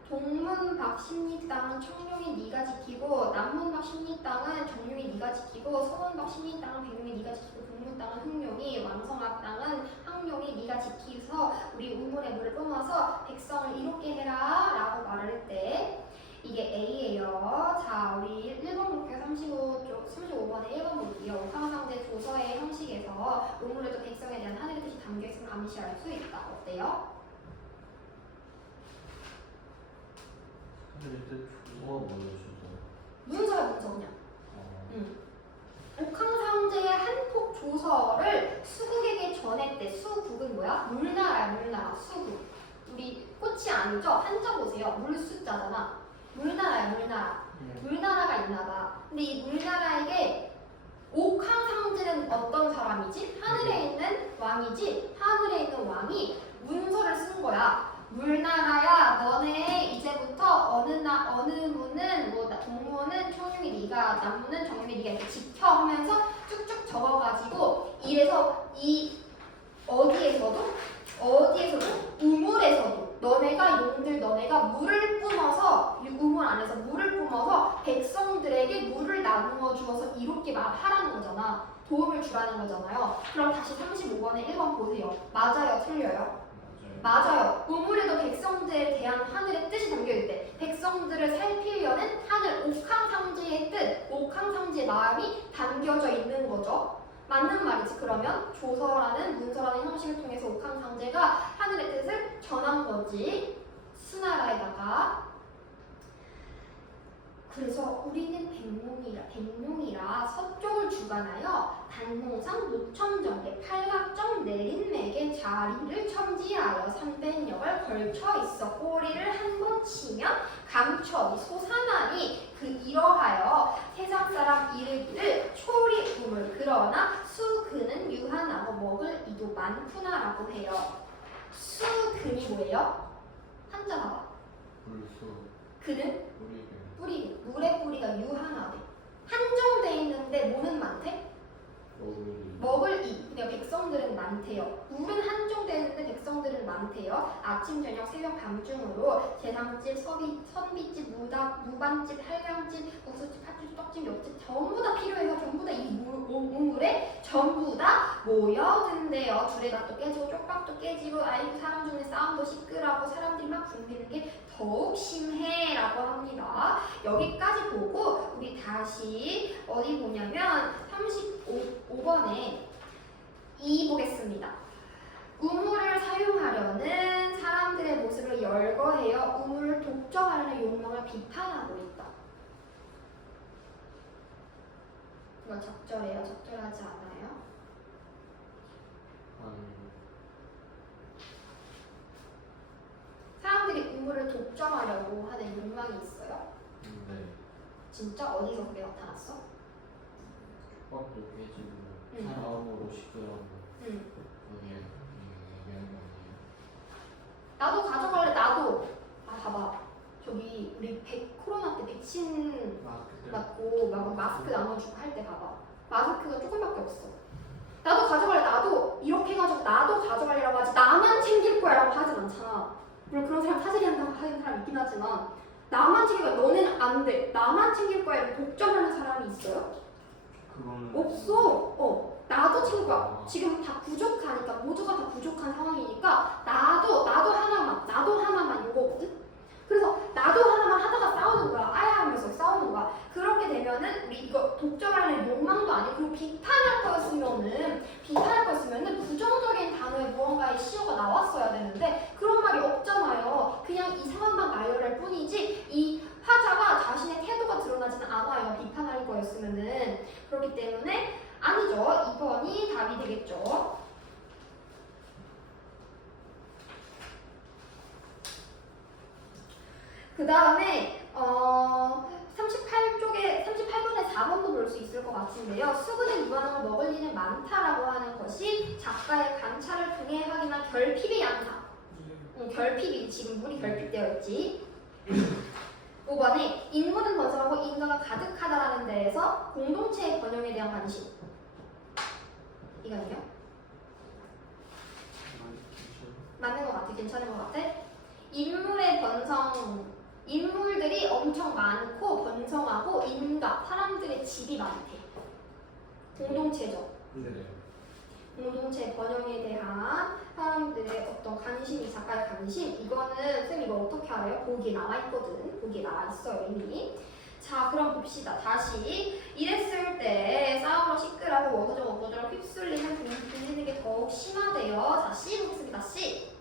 동문박 십리 땅은 청룡이 네가 지키고 남문박 십리 땅은 정룡이 네가 지키고 서문박 십리 땅은 백룡이 네가 지키고 동문 땅은 흑룡이 왕성합 땅은 항룡이 네가 지키서 우리 우물에 물을 뿜어서 백성을 이롭게 해라 라고 말을 했대. 이게 A예요. 자, 우리 1번 볼게요. 35번에 1번 볼게요. 옥황상제 조서의 형식에서 우물에도 백성에 대한 하늘의 뜻이 담겨있음을 암시할 수 있다. 어때요? 하늘의 뜻 뭐가 뭐예요, 진짜? 문서야 문서 그냥. 옥황상제의 한폭 조서를 수국에게 전했대. 수국은 뭐야? 물나라야 물나라. 수국. 우리 꽃이 아니죠? 한자 보세요. 물숫자잖아. 물나라야 물나라. 물나라가 있나봐. 근데 이 물나라에게 옥황상제는 어떤 사람이지? 하늘에 있는 왕이지? 하늘에 있는 왕이 문서를 쓴 거야. 물나라야, 너네 이제부터 어느 문은 뭐 동문은 청룡이 네가, 남문은 정룡이 네가 이렇게 지켜 하면서 쭉쭉 적어가지고 이래서 이 어디에서도 우물에서도 너네가 물을 뿜어서 우물 안에서 물을 뿜어서 백성들에게 물을 나누어 주어서 이롭게 말하라는 거잖아. 도움을 주라는 거잖아요. 그럼 다시 35번에 1번 보세요. 맞아요, 틀려요? 맞아요. 우물에도 백성들에 대한 하늘의 뜻이 담겨있대. 백성들을 살피려는 하늘 옥황상제의 뜻, 옥황상제의 마음이 담겨져 있는 거죠. 맞는 말이지. 그러면 조서라는 문서라는 형식을 통해서 옥황상제가 하늘의 뜻을 전한 거지. 수나라에다가. 그래서 우리는 백룡이라 서쪽을 주관하여 단농상 노천정대 팔각정 내린맥의 자리를 첨지하여 300력을 걸쳐 있어 꼬리를 한 번 치면 감춰이 솟아나니 그 이러하여 세상 사람 이르기를 초리 우물 그러나 수근은 유한하고 먹을 이도 많구나라고 해요. 수근이 뭐예요? 한자 봐봐. 불수 그는 뿌리게 물의 뿌리가 유한하대. 한정돼 있는데 뭐는 많대? 먹을 이. 그러니까 백성들은 많대요. 물은 한정돼 있는데 백성들은 많대요. 아침, 저녁, 새벽, 밤중으로 제상집, 선비집, 무반집, 할량집, 국수집, 팥집, 떡집, 옆집 전부 다 필요해서 전부 다 이 우물에 전부 다 모여든대요. 주례각도 깨지고 쪽박도 깨지고 아이고 사람 중에 싸움도 시끄러고 사람들이 막 붐비는 게 더욱 심해라고 합니다. 여기까지 보고 우리 다시 어디 보냐면 35번에 2 보겠습니다. 우물을 사용하려는 사람들의 모습을 열거해요. 우물을 독점하려는 욕망을 비판하고 있다. 이거 적절해요? 적절하지 않아요? 사람들이 우물을 독점하려고 하는 욕망이 있어요? 네. 진짜? 어디서 그게 나타났어? 꽉도 깨지고 사람으로 시끄러워 거기에 얘기하는 거 아니에요? 나도 가져갈래. 나도. 봐봐. 저기 우리 코로나 때 백신 맞고 마스크 나눠주고 할 때 봐봐. 마스크가 조금밖에 없어. 나도 가져갈래. 나도 이렇게 해가지고 나도 가져갈래라고 하지 나만 챙길 거야라고 하진 않잖아. 물론 그런 사람 사재기 한다고 하는 사람 있긴 하지만 나만 챙길 거야. 너는 안 돼. 나만 챙길 거야. 이렇게 독점하는 사람이 있어요? 그거는 없어. 나도 챙길 거야. 지금 다 부족하니까 모두가 다 부족한 상황이니까 나도 하나만 이거거든. 그래서 나도 하나만 하다가 싸우는 거야. 아야 하면서 싸우는 거야. 그렇게 되면은 우리 이거 독점하려는 욕망도 아니고 그리고 비판할 거였으면은 부정적인 단어에 무언가의 시어가 나왔어야 되는데 그런 말이 없잖아요. 그냥 이 상황만 나열할 뿐이지 이 화자가 자신의 태도가 드러나지는 않아요. 비판할 거였으면은. 그렇기 때문에 아니죠. 2번이 답이 되겠죠. 그 다음에 38번에 4번도 볼 수 있을 것 같은데요. 수분의 무한항을 먹을 리는 많다라고 하는 것이 작가의 관찰을 통해 확인한 결핍의 양상. 결핍이 지금 물이 결핍되어 있지. 5번에 인물은 건설하고 인가가 가득하다라는 데에서 공동체의 번영에 대한 관심. 이거는요? 맞는 것 같아. 괜찮은 것 같아. 인물의 번성, 인물들이 엄청 많고 번성하고 인가, 사람들의 집이 많대. 공동체죠. 네. 공동체 번영에 대한 사람들의 어떤 관심이 작가의 관심. 이거는 쌤 이거 어떻게 알아요? 보기에 나와 있거든. 보기에 나와 있어요 이미. 자 그럼 봅시다. 다시 이랬을 때 싸움으로 시끄러고 워그저워그저로 휩쓸리는 들리는 게 더욱 심하대요. 자 C 보겠습니다. C.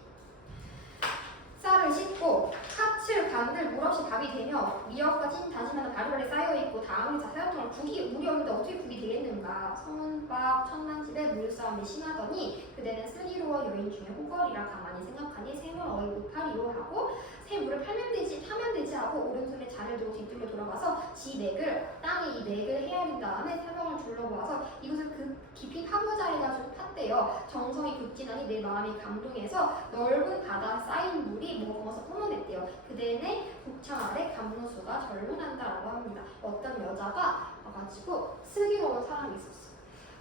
쌀을 씻고 카칠, 간들, 물 없이 밥이 되며 미역과 찐 다시마는 발효에 쌓여있고 다음에 자사용통을 국이 물이 없는데 어떻게 국이 되겠는가. 성은박 천만집에 물싸움이 심하더니 그대는 쓰리로워 여인 중에 호걸이라 가만히 생각하니 샘을 어이 못하리로 하고 새 물을 타면 되지 하고 오른손에 잔을 들고 뒤뜰로 돌아가서 지 맥을 땅에 이 맥을 헤아린 다음에 사방을 둘러보아서 이것을 그 깊이 파보자 해가지고 팠대요. 정성이 급진하니 내 마음이 감동해서 넓은 바다 쌓인 물이 머금어서 뿜어냈대요. 그대는 복창 아래 감로수가 절문한다라고 합니다. 어떤 여자가 와가지고 슬기로운 사람이 있었어.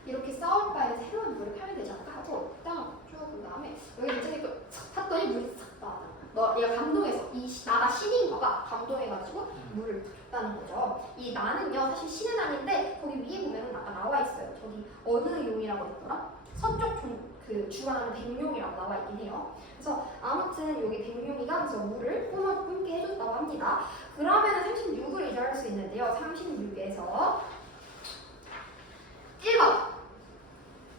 이렇게 싸울 바에는 새로운 물을 타면 되지 않을까 하고 땅을 쭉본 다음에 여기 이쪽에 탁 탔더니 물이 싹 나와. 얘가 감동해서 나가 신인 거가 감동해가지고 물을 줬다는 거죠. 이 나는요 사실 신은 아닌데 거기 위에 보면은 아까 나와 있어요. 저기 어느 용이라고 했더라? 서쪽 주관하는 백룡이라고 나와 있긴 해요. 그래서 아무튼 여기 백룡이가 그래서 물을 뿜게 해줬다고 합니다. 그러면 36을 이제 할 수 있는데요. 36에서 1번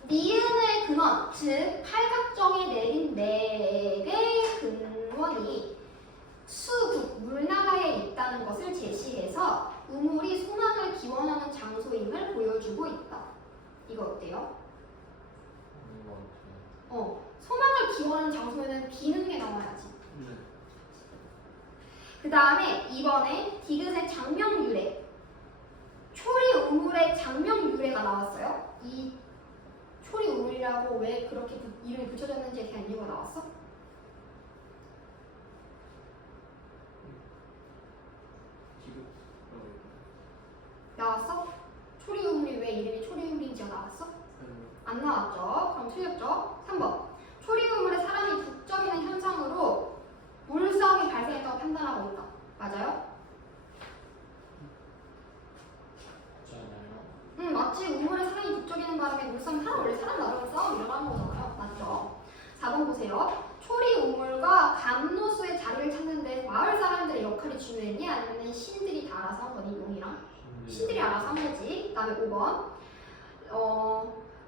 니은의 근원, 즉 팔각정에 내린 맥의 근원이 수국, 물나라에 있다는 것을 제시해서 우물이 소망을 기원하는 장소임을 보여주고 있다. 이거 어때요? 소망을 기원하는 장소에는 비는 게 나와야지. 그 다음에 2번에 디귿의 장명유래, 초리 우물의 장명유래가 나왔어요. 이 초리 우물이라고 왜 그렇게 이름이 붙여졌는지에 대한 이유가 나왔어? 나왔어? 초리 우물이 왜 이름이 초리 우물인지가 나왔어? 안 나왔죠? 그럼 틀렸죠? 3번 초리 우물에 사람이 북적이는 현상으로 물싸움이 발생했다고 판단하고 있다. 맞아요? 맞지. 우물에 사람이 북적이는 바람에 물싸움이 원래 사람 나름의 싸움이 일어나는 거잖아요. 맞죠? 4번 보세요. 초리 우물과 감로수의 자리를 찾는데 마을 사람들의 역할이 중요했니? 아니면 신들이 다 알아서 한 거니? 용이랑? 신들이 알아서 한 거지. 그 다음에 5번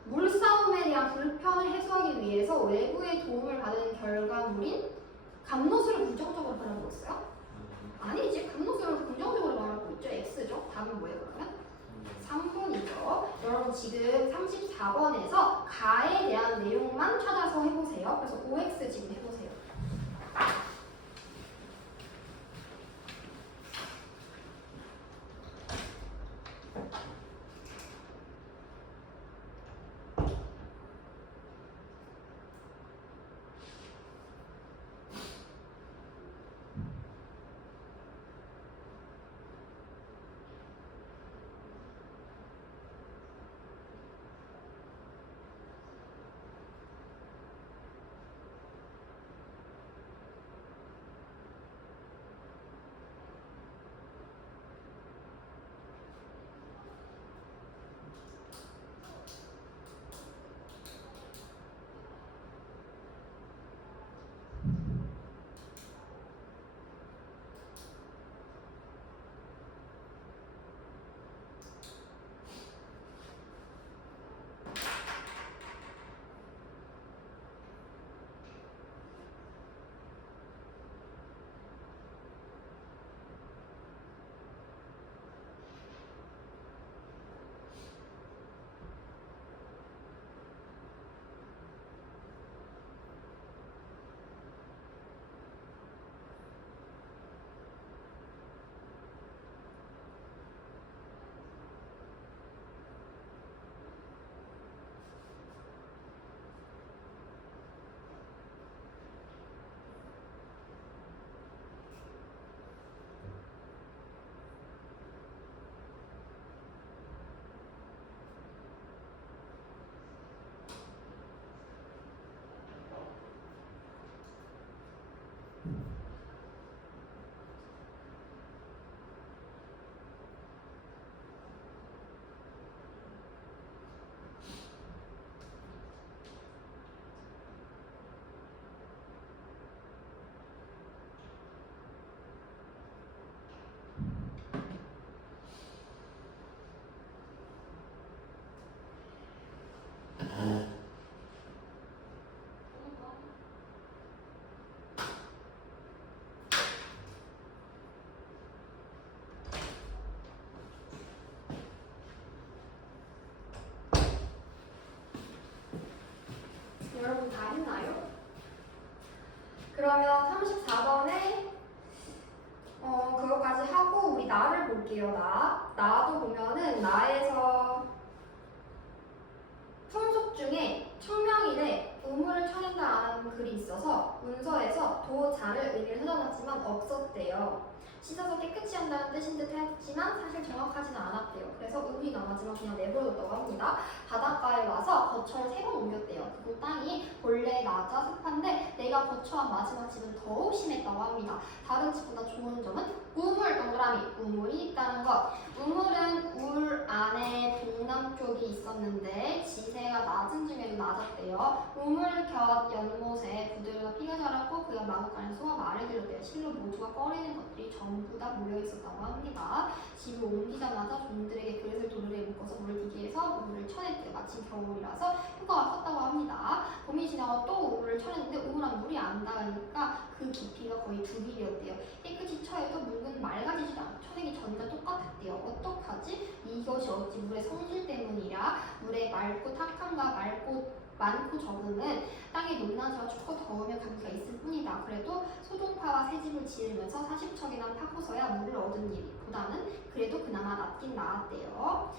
물싸움에 대한 불편을 해소하기 위해서 외부의 도움을 받은 결과물인 감로수를 부정적으로 바라보고 있어요? 아니지. 감로수를 긍정적으로 바라보고 있죠. X죠. 답은 뭐예요 그러면? 3번이죠. 여러분 지금 34번에서 가에 대한 내용만 찾아서 해보세요. 그래서 OX 지금 해보세요. 볼게요. 나도 보면은 나에서 풍속 중에 청명일에 우물을 쳐낸다라는 글이 있어서 문서에서 도자를 의미를 찾아봤지만 없었대요. 씻어서 깨끗이 한다는 뜻인 듯 했지만 사실 정확하지는 않았대요. 그래서 우물이 남았지만 그냥 내버려뒀다고 합니다. 바닷가에 와서 거처를 3번 옮겼대요. 그곳 땅이 본래 낮아 습한데 내가 거처한 마지막 집은 더욱 심했다고 합니다. 다른 집보다 좋은 점은 우물 동그라미 우물이 있다는 것. 우물은 울 안에 동남쪽이 있었는데 지세가 낮은 중에도 낮았대요. 우물 곁 연못에 부들과 피가 자랐고 그가 마구간에 소와 말을 길렀대요. 실로 모두가 꺼리는 것들이 전부 다 모여 있었다고 합니다. 집을 옮기자마자 종들에게 그릇을 도르래 묶어서 물기기에서 우물을 쳐냈대요. 마침 겨울이라서 효과가 컸다고 합니다. 봄이 지나고 또 우물을 쳐냈는데 우물한 물이 안 닿으니까 그 깊이가 거의 2길이었대요. 깨끗이 쳐해도 물은 맑아지지도 않고 쳐내기 전과 똑같았대요. 어떡하지? 이것이 어찌 물의 성질 때문이라. 물의 맑고 탁함과 많고 적음은 땅이 높낮이와 춥고 더우며 감기가 있을 뿐이다. 그래도 소동파와 새집을 지으면서 40척이나 파고서야 물을 얻은 일보다는 그래도 그나마 낫긴 나았대요.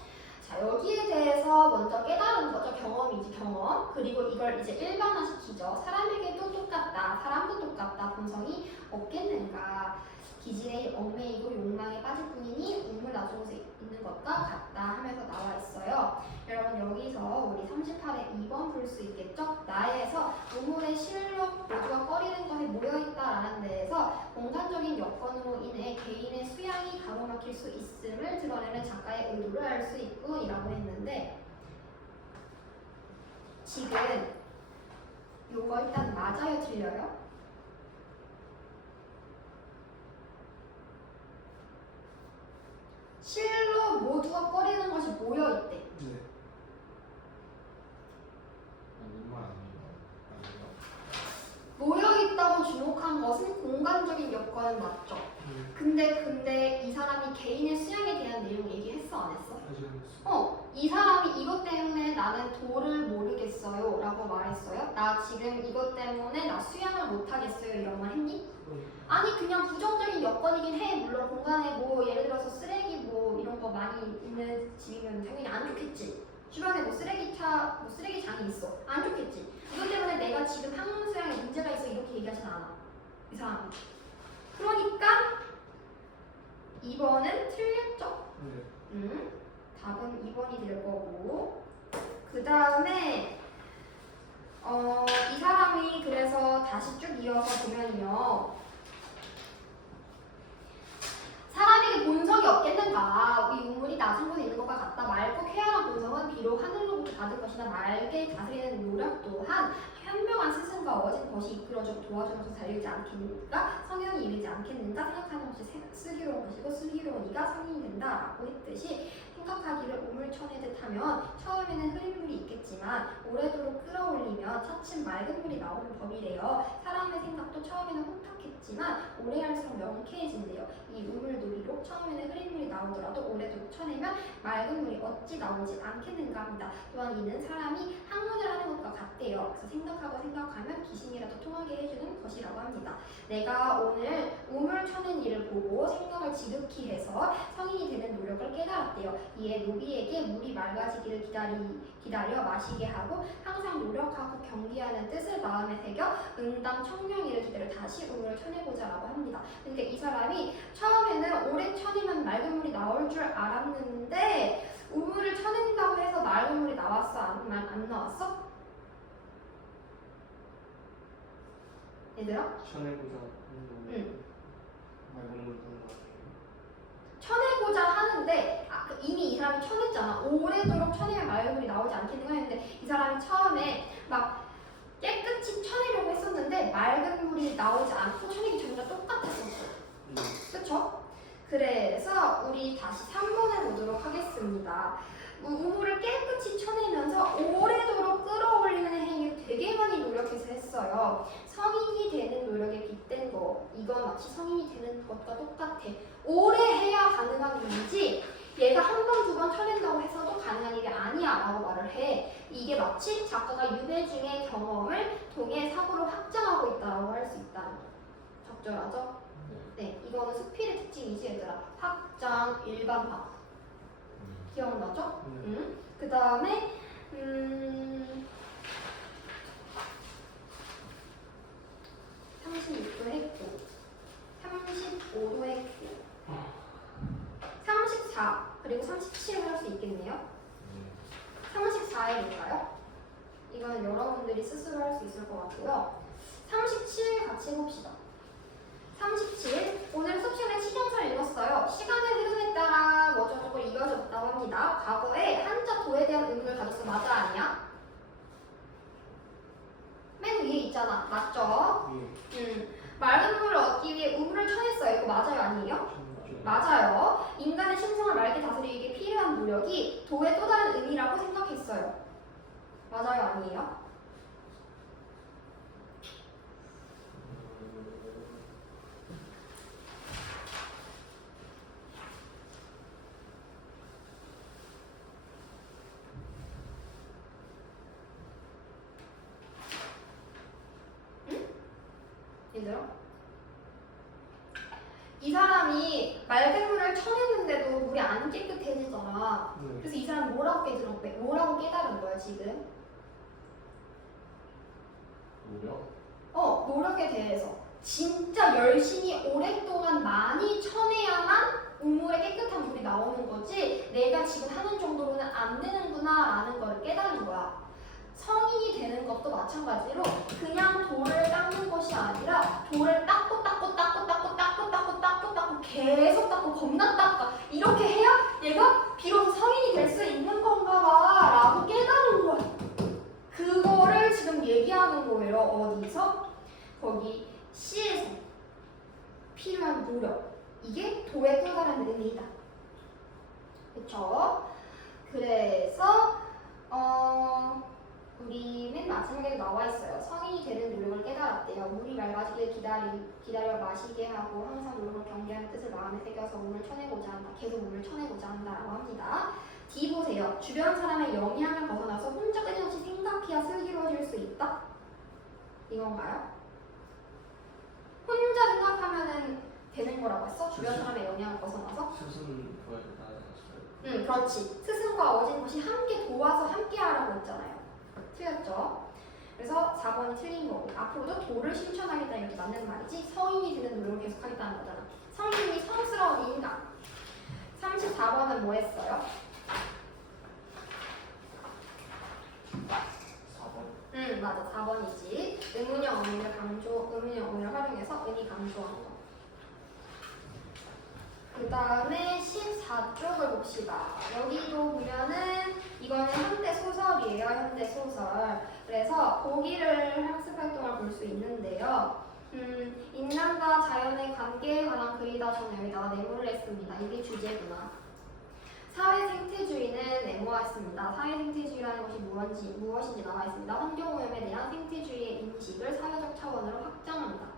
자, 여기에 대해서 먼저 깨달은 거죠. 경험이지, 경험. 그리고 이걸 이제 일반화시키죠. 사람에게도 똑같다. 사람도 똑같다. 본성이 없겠는가. 기질에 얽매이고 욕망에 빠질 뿐이니 우물 낮은 곳에 있는 것과 같다 하면서 나와 있어요. 여러분 여기서 우리 38에 2번 볼 수 있겠죠? 나에서 우물의 실로 모두가 꺼리는 것에 모여있다라는 데에서 공간적인 여건으로 인해 개인의 수양이 가로막힐 수 있음을 드러내는 작가의 의도를 알 수 있고 이라고 했는데 지금 요거 일단 맞아요? 틀려요? 실로 모두가 꺼리는 것이 모여있대. 네. 아니면 아닌가? 모여있다고 주목한 것은 공간적인 여건은 맞죠. 근데 이 사람이 개인의 수양에 대한 내용 얘기했어 안 했어? 이 사람이 이것 때문에 나는 도를 모르겠어요 라고 말했어요. 나 지금 이것 때문에 나 수양을 못하겠어요 이런 말 했니? 아니 그냥 부정적인 여건이긴 해. 물론 공간에 뭐 예를 들어서 쓰레기 뭐 이런 거 많이 있는 집이면 당연히 안 좋겠지. 주변에 뭐 쓰레기차, 뭐 쓰레기장이 있어. 안 좋겠지. 이것 때문에 내가 지금 항문 수양에 문제가 있어 이렇게 얘기하진 않아. 이 사람은. 그러니까 2번은 틀렸죠? 네. 답은 2번이 될 거고. 그 다음에 이 사람이 그래서 다시 쭉 이어서 보면요. 사람에게 본성이 없겠는가? 이 우물이 낮은 곳에 있는 것과 같다. 맑고 쾌활한 본성은 비록 하늘로부터 받은 것이나 맑게 다스리는 노력 또한 현명한 스승과 어진 것이 이끌어주고 도와주면서 달리지 않겠는가? 성현이 이르지 않겠는가? 생각하는 것이 슬기로운 것이고 슬기로운 이가 성인이 된다라고 했듯이 생각하기를 우물 쳐내듯 하면 처음에는 흐린 물이 있겠지만 오래도록 끌어올리면 차츰 맑은 물이 나오는 법이래요. 사람의 생각도 처음에는 혼탁했지만 오래 할수록 명쾌해진대요. 이 우물놀이로 처음에는 흐린 물이 나오더라도 오래도록 쳐내면 맑은 물이 어찌 나오지 않겠는가 합니다. 또한 이는 사람이 학문을 하는 것과 같대요. 그래서 생각하면 귀신이라도 통하게 해주는 것이라고 합니다. 내가 오늘 우물 쳐낸 일을 보고 생각을 지극히 해서 성인이 되는 노력을 깨달았대요. 이에 노비에게 물이 맑아지기를 기다려 마시게 하고 항상 노력하고 경기하는 뜻을 마음에 새겨 응당 청명이를 기다려 다시 우물을 쳐내보자 라고 합니다. 그러니까 이 사람이 처음에는 오래 쳐내면 맑은 물이 나올 줄 알았는데 우물을 쳐낸다고 해서 맑은 물이 나왔어? 안 나왔어? 얘들아? 쳐내고자 응. 맑은 물 보는 것 같아요. 쳐내고자 하는데 이미 이 사람이 쳐냈잖아. 오래도록 쳐내면 맑은 물이 나오지 않겠는가 했는데 이 사람이 처음에 막 깨끗이 쳐내려고 했었는데 맑은 물이 나오지 않고 쳐내기 전과 똑같았었어. 그쵸? 그래서 우리 다시 3번을 보도록 하겠습니다. 우물을 깨끗이 쳐내면서 오래도록 끌어올리는 행위를 되게 많이 노력해서 했어요. 성인이 되는 노력에 빗댄 거, 이건 마치 성인이 되는 것과 똑같아. 오래 해야 가능한 일이지 얘가 한 번, 두 번 쳐낸다고 해서도 가능한 일이 아니야 라고 말을 해. 이게 마치 작가가 유배중의 경험을 통해 사고를 확장하고 있다고 할 수 있다는 거. 적절하죠? 네. 네, 이거는 수필의 특징이지 얘들아. 확장, 일반화. 기억나죠? 그 다음에 36도 했고 35도 했고 34 그리고 37을 할 수 있겠네요. 34에 볼까요? 이거는 여러분들이 스스로 할 수 있을 것 같고요. 37 같이 해봅시다. 37 오늘 수업 시간에 치정사를 읽었어요. 시간의 흐름에 따라 뭐저저고 이어졌다고 합니다. 과거에 한자 도에 대한 의문을 가졌어. 맞아 아니야? 맨 위에 있잖아. 맞죠? 맑은 물을 얻기 위해 우물을 쳐냈어요. 이거 맞아요 아니에요? 맞아요. 인간의 심성을 맑게 다스리기 위해 필요한 노력이 도의 또 다른 의미라고 생각했어요. 맞아요 아니에요? 얘들아? 이 사람이 맑은 물을 쳐냈는데도 물이 안 깨끗해지잖아. 그래서 이 사람 뭐라고 깨달은 거야 지금? 노력? 노력에 대해서 진짜 열심히 오랫동안 많이 쳐내야만 우물에 깨끗한 물이 나오는 거지 내가 지금 하는 정도로는 안 되는구나 라는 걸 깨달은 거야. 성인이 되는 것도 마찬가지로 그냥 돌을 닦는 것이 아니라 돌을 닦고 계속 닦고 겁나 닦아 이렇게 해야 얘가 비로소 성인이 될 수 있는 건가 봐 라고 깨달은 거야. 그거를 지금 얘기하는 거예요. 어디서? 거기 시에서 필요한 노력 이게 도의 또 다른 의미이다. 그쵸? 그래서 우리 맨 마지막에 나와 있어요. 성인이 되는 노력을 깨달았대요. 물이 맑아지길 기다려 마시게 하고 항상 노력을 경계하는 뜻을 마음에 새겨서 물을 쳐내고자 한다. 계속 물을 쳐내고자 한다라고 합니다. D 보세요. 주변 사람의 영향을 벗어나서 혼자 끊임없이 생각해야 슬기로워질 수 있다. 이건가요? 혼자 생각하면은 되는 거라고 했어? 주변 사람의 영향을 벗어나서? 스승 구해야 나았어요. 응, 그렇지. 스승과 어진것이 함께 도와서 함께 하라고 했잖아요. 틀렸죠? 그래서 4번이 틀린 거고 앞으로도 도를 실천하겠다 이렇게 맞는 말이지 성인이 되는 노력을 계속하겠다는 거잖아. 성인이 성스러운 인간. 34번은 뭐 했어요? 4번. 맞아. 4번이지. 의문형 어미를 활용해서 의미 강조하는 거. 그 다음에 14쪽을 봅시다. 여기도 보면은 이거는 현대소설이에요. 현대소설. 그래서 보기를 학습활동을 볼 수 있는데요. 인간과 자연의 관계에 관한 글이다. 저는 여기다가 네모를 했습니다. 이게 주제구나. 사회생태주의는 네모했습니다. 사회생태주의라는 것이 무엇인지 나와 있습니다. 환경오염에 대한 생태주의의 인식을 사회적 차원으로 확장한다.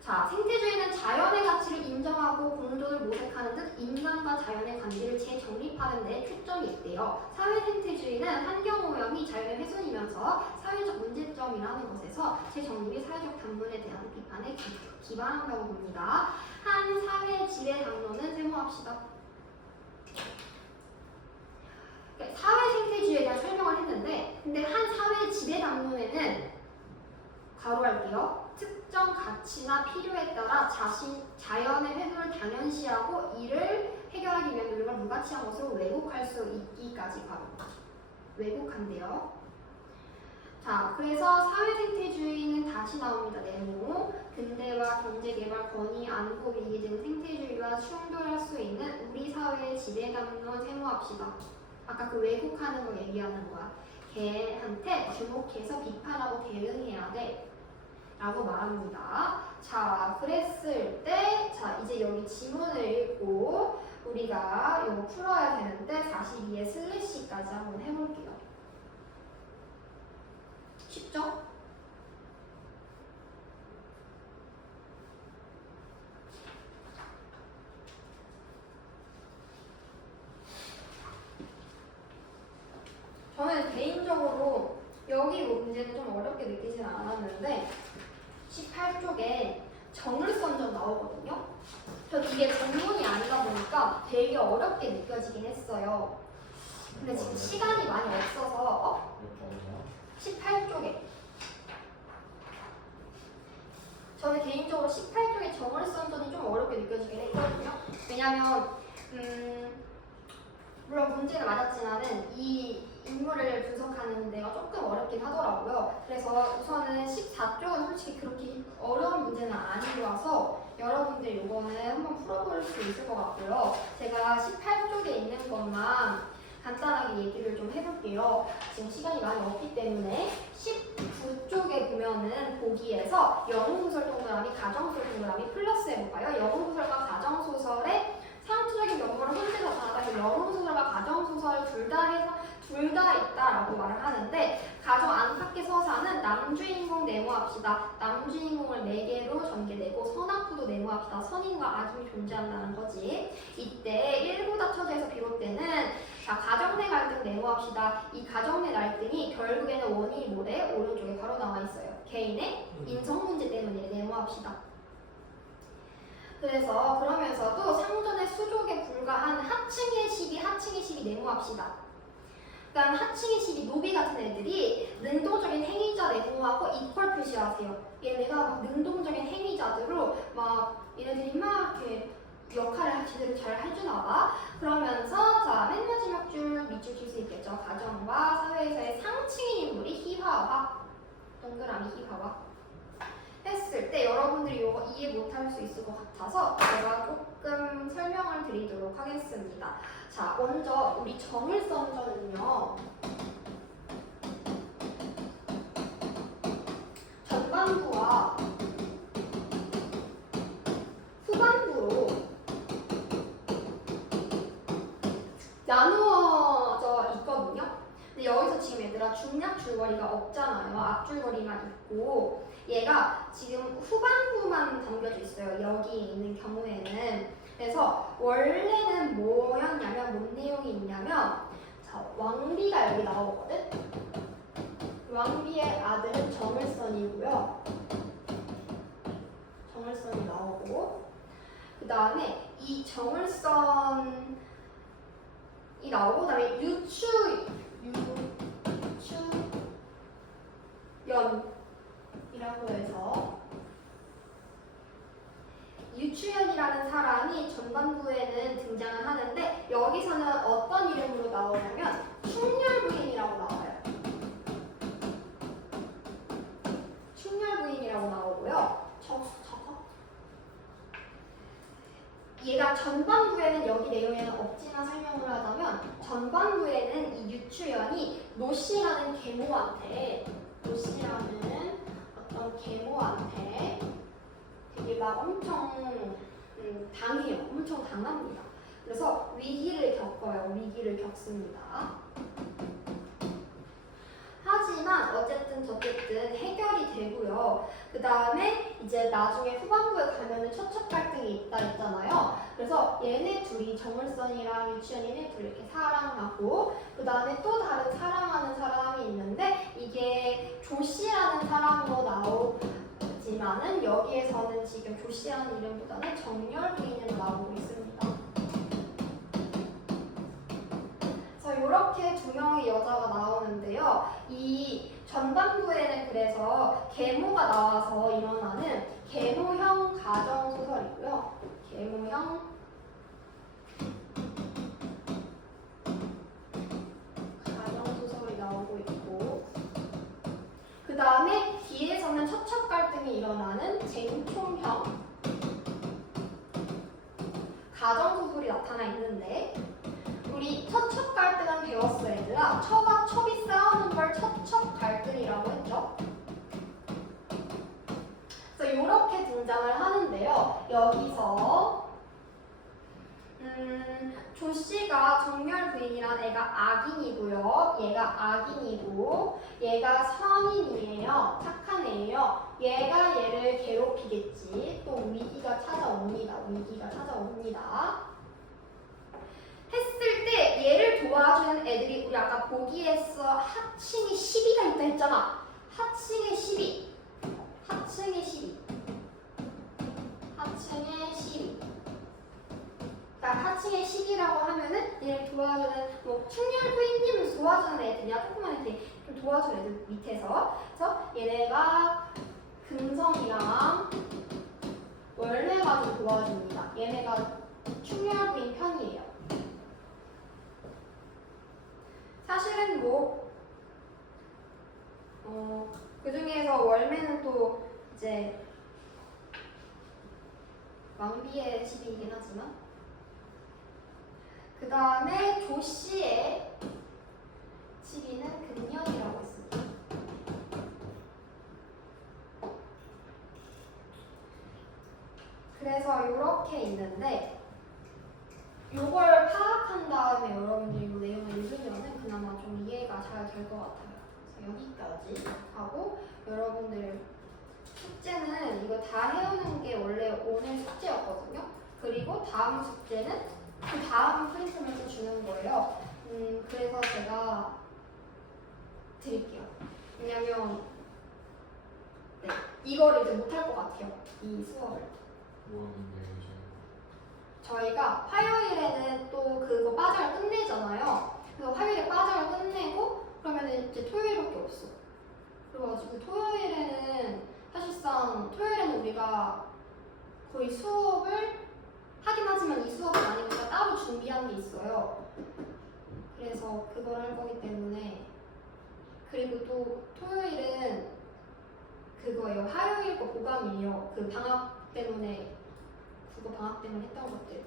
자, 생태주의는 자연의 가치를 인정하고 공존을 모색하는 듯 인간과 자연의 관계를 재정립하는 데 초점이 있대요. 사회생태주의는 환경오염이 자연의 훼손이면서 사회적 문제점이라는 것에서 재정립이 사회적 담론에 대한 비판에 기반한다고 봅니다. 한 사회 지배 담론은 세모합시다. 사회생태주의에 대한 설명을 했는데 근데 한 사회 지배 담론에는 가로할게요. 특정 가치나 필요에 따라 자연의 훼손을 당연시하고 이를 해결하기 위한 노력을 무가치한 것으로 왜곡할 수 있기까지 바로 왜곡한대요. 자, 그래서 사회생태주의는 다시 나옵니다. 네모. 근대화, 경제개발, 권위, 안보, 위기 등 생태주의와 충돌할 수 있는 우리 사회의 지배담론 세모합시다. 아까 그 왜곡하는 거 얘기하는 거야. 걔한테 주목해서 비판하고 대응해야 돼. 라고 말합니다. 자, 그랬을 때, 자, 이제 여기 지문을 읽고 우리가 이거 풀어야 되는데 42에 슬래시까지 한번 해볼게요. 쉽죠? 저는 개인적으로 여기 문제는 좀 어렵게 느끼진 않았는데 18쪽에 정을선전 나오거든요. 그래서 이게 전문이 아니다 보니까 되게 어렵게 느껴지긴 했어요. 근데 지금 시간이 많이 없어서 몇 번이야? 18쪽에 저는 개인적으로 18쪽의 정을선전이 좀 어렵게 느껴지긴 했거든요. 왜냐면 물론 문제는 맞았지만은 이 인물을 분석하는 데가 조금 어렵긴 하더라고요. 그래서 우선은 14쪽은 솔직히 그렇게 어려운 문제는 아니라서 여러분들 이거는 한번 풀어볼 수 있을 것 같고요. 제가 18쪽에 있는 것만 간단하게 얘기를 좀 해볼게요. 지금 시간이 많이 없기 때문에 19쪽에 보면은 보기에서 영웅소설 동그라미, 가정소설 동그라미 플러스 해볼까요? 영웅소설과 가정소설의 상투적인 면모를 혼자 나타나서 영웅소설과 가정소설 둘 다 있다라고 말을 하는데 가정 안팎의 서사는 남주인공 네모합시다. 남주인공을 4개로 전개되고 선악구도 네모합시다. 선인과 악인이 존재한다는 거지. 이때 1보다 처제에서 비롯되는 가정 내 갈등 네모합시다. 이 가정 내 갈등이 결국에는 원인이 뭐래? 오른쪽에 바로 나와 있어요. 개인의 인성 문제 때문에 네모합시다. 그래서 그러면서도 상전의 수족에 불과한 하층의 시비 네모합시다. 그러니까 하층의 시비 노비 같은 애들이 능동적인 행위자 네모하고 이퀄 표시하세요. 얘네가 막 능동적인 행위자들로 막 얘네들이 막 이렇게 역할을 제대로 잘 해주나 봐. 그러면서 자 맨 마지막 줄 밑줄 칠 수 있겠죠. 가정과 사회에서의 상층인 인물이 희화화 동그라미 희화화 했을 때 여러분들이 이거 이해 못할 수 있을 것 같아서 제가 조금 설명을 드리도록 하겠습니다. 자, 먼저 우리 정을선전은요. 전반부와 후반부로 나누어져 있거든요. 근데 여기서 지금 얘들아 중략 줄거리가 없잖아요. 앞줄거리만 있고 얘가 지금 후반부만 담겨져 있어요. 여기 있는 경우에는. 그래서 원래는 뭐였냐면 뭔 내용이 있냐면 자, 왕비가 여기 나오거든. 왕비의 아들은 정을선이고요. 정을선이 나오고 그 다음에 이 정을선이 나오고 그다음에 유추연이라고 해서 유추연이라는 사람이 전반부에는 등장을 하는데 여기서는 어떤 이름으로 나오냐면 충렬부인이라고 나와요. 충렬부인이라고 나오고요. 얘가 전반부에는 여기 내용에는 없지만 설명을 하자면 전반부에는 이 유추연이 노씨라는 계모한테 어떤 계모한테 되게 막 엄청 당해요. 엄청 당합니다. 그래서 위기를 위기를 겪습니다. 하지만 어쨌든 해결이 되고요. 그 다음에 이제 나중에 후반부에 가면은 처첩 갈등이 있다 했잖아요. 그래서 얘네 둘이 정을선이랑 유치원 얘네 둘이 이렇게 사랑하고 그 다음에 또 다른 사랑하는 사람이 있는데 이게 조씨라는 사람으로 나오지만은 여기에서는 지금 조씨라는 이름보다는 정렬부인으로 나오고 있습니다. 이렇게 두 명의 여자가 나오는데요. 이 전반부에는 그래서 계모가 나와서 일어나는 계모형 가정소설이고요. 계모형 가정소설이 나오고 있고 그 다음에 뒤에서는 처첩 갈등이 일어나는 쟁총형 가정소설이 나타나 있는데 우리 처첩 갈등은 배웠어 얘들아. 처와 첩이 싸우는 걸 처첩 갈등이라고 했죠. 그래서 이렇게 등장을 하는데요. 여기서 조씨가 정렬부인이란 애가 악인이고요. 얘가 악인이고 얘가 선인이에요. 착한 애예요. 얘가 얘를 괴롭히겠지. 또 위기가 찾아옵니다. 했을 때 얘를 도와주는 애들이 우리 아까 보기에서 하층의 시비가 있다 했잖아. 하층의 시비 하층의 12. 그러니까 하층의 10이라고 하면은 얘를 도와주는 뭐 충렬 부인님을 도와주는 애들이야. 조그만 애들 좀 도와주는 애들 밑에서. 그래서 얘네가 금성이랑 월매가 좀 도와줍니다. 얘네가 충렬 부인 편이에요. 사실은 뭐 그 중에서 월매는 또 이제 왕비의 10이긴 하지만 그 다음에 조씨의 10위는 금년이라고 했습니다. 그래서 이렇게 있는데 요걸 파악한 다음에 여러분들이 이 내용을 읽으면은 그나마 좀 이해가 잘 될 것 같아요. 그래서 여기까지 하고 여러분들 숙제는 이거 다 해오는 게 원래 오늘 숙제였거든요. 그리고 다음 숙제는 그 다음 프린트면서 주는 거예요. 그래서 제가 드릴게요. 왜냐면 네, 이거를 이제 못할 것 같아요. 이 수업을. 뭐 하는데요, 저희가 화요일에는 또 그거 빠져를 끝내잖아요. 그래서 화요일에 빠져를 끝내고 그러면은 이제 토요일밖에 없어. 그래가지고 토요일에는 사실상 토요일에는 우리가 거의 수업을 하긴 하지만 이 수업은 아니니까 따로 준비한 게 있어요. 그래서 그걸 할 거기 때문에 그리고 또 토요일은 그거예요. 화요일 거 보강이에요. 그 방학 때문에 국어 방학 때문에 했던 것들.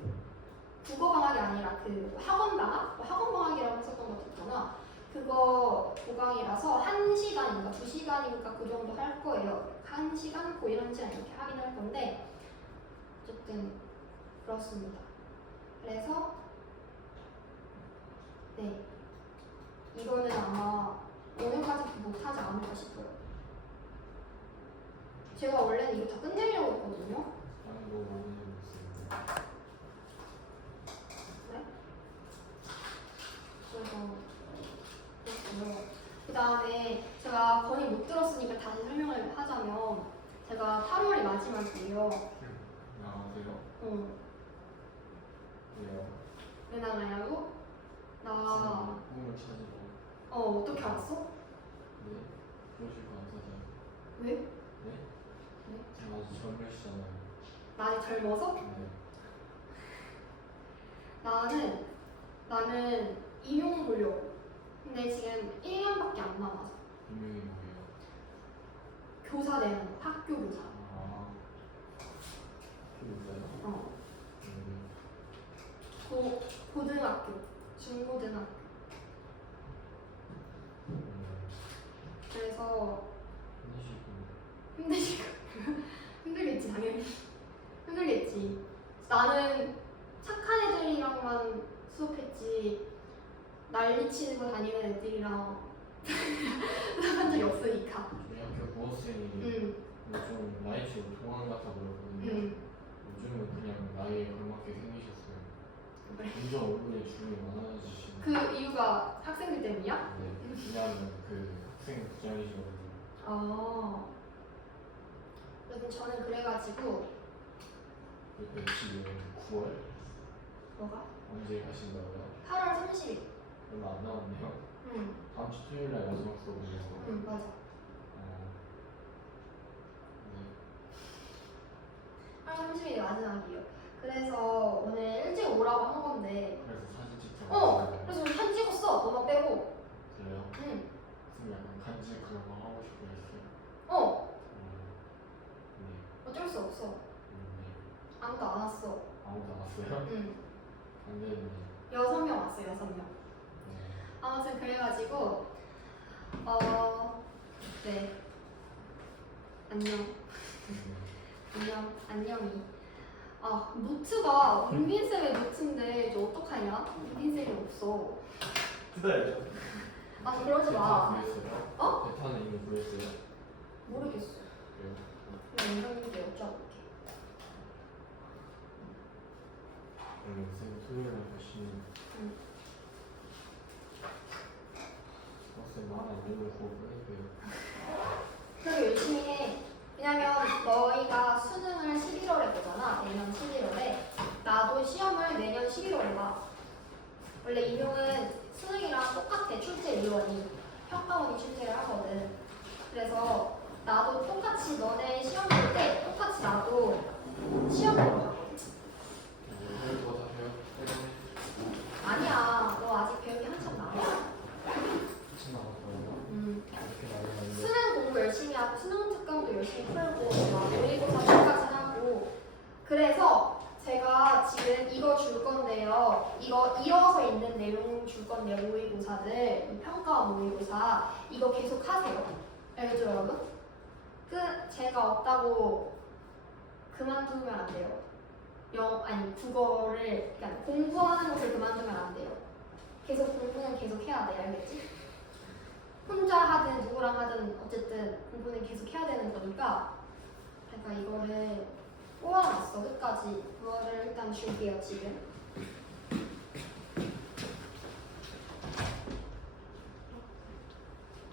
국어 방학이 아니라 그 학원 방학? 학원 방학이라고 했었던 것도 있잖아. 그거 보강이라서 1시간인가 2시간인가 그 정도 할 거예요. 1시간, 거의 1시간 이렇게 하긴 할 건데 어쨌든 그렇습니다. 그래서 네 이거는 아마 오늘까지 못하지 않을까 싶어요. 제가 원래는 이거 다 끝내려고 했거든요. 딴거 많이 해봤어요. 네? 그래서 그렇고요. 그 다음에 제가 거의 못 들었으니까 다시 설명을 하자면 제가 8월이 마지막이에요. 나가세요? 응. 왜요? 왜 나가냐고? 나 꿈을 찾으러. 어떻게 알았어? 네? 그러실 거 같아서요. 왜? 네? 제가 아직 젊으시잖아요. 나 아직 젊어서? 네. 나는 임용 보려고. 근데 지금 1년밖에 안 남아서. 분명히 뭐예요? 교사 되는 거, 학교 교사. 아. 그거요? 어. 고등학교, 중고등학교. 그래서 힘드시고. 힘들겠지 당연히. 힘들겠지. 나는 착한 애들이랑만 수업했지 난리치고 다니는 애들이랑 수업한 적이 없으니까. 저희 학교 부어쌤이 좀 나이치고 동안 같아 보였거든요. 요즘은 그냥 나이에 걸맞게 생기셨어요. 그래. 점점 얼굴에 주름이 많아지시는. 그 이유가 학생들 때문이야? 네. 왜냐하면 그 학생 부장이시거든요. 그래서 저는 그래가지고 지금 9월? 뭐가? 언제 하신다고요? 8월 30일. 얼마 안 남았네요. 응. 다음 주 토요일 날 마지막 수업이에요. 응 맞아. 네. 8월 30일이 마지막이에요. 그래서 오늘 일찍 오라고 한 건데. 그래서 사진 찍자고. 그래서 우리 사진 찍었어. 너만 빼고. 그래요? 응. 선생님 약간 간지 그런 거 하고 싶어 했어요. 네. 어쩔 수 없어. 네. 아무도 안 왔어. 아무도 안 왔어요? 응. 안 되네. 6명 왔어, 6명. 네. 아무튼 그래가지고 네. 안녕. 안녕이. 노트가 윤빈쌤의 노트인데 이제 어떡하냐? 윤빈쌤이 없어. 뜯어야죠. 그러지 마. 구했어요? 대타는 이미 구했어요? 모르겠어. 그래요? 그냥 원장님께 여쭤볼게. 쌤 토요일 날 가시는. 응. 쌤 말안 되면 그거 보내세요. 그래도 열심히 해. 왜냐면 너희가 수능을 11월에 보잖아. 내년 11월에. 나도 시험을 내년 11월에 봐. 원래 임용은 수능이랑 똑같아. 출제 위원이. 평가원이 출제를 하거든. 그래서 나도 똑같이 너네 시험 볼 때 똑같이 나도 시험 보러 가거든. 오늘 더다 배웠고 아니야. 너 아직 배우기 한참 남아. 미친 나왔더라고. 이렇게 말하면 수능 공부 열심히 하고 수능 특강도 열심히 풀고 막 모의고사까지 하고 그래서 제가 지금 이거 줄 건데요. 이거 이어서 있는 내용 줄 건데요. 모의고사들 평가 모의고사 이거 계속 하세요. 알겠죠 여러분? 제가 없다고 그만두면 안 돼요. 아니 국어를 그러니까 공부하는 것을 그만두면 안 돼요. 계속 공부는 계속 해야 돼. 알겠지? 혼자 하든 누구랑 하든 어쨌든 공부는 계속 해야 되는 거니까 제가 이거를 꼬아놨어 끝까지. 그거를 일단 줄게요 지금.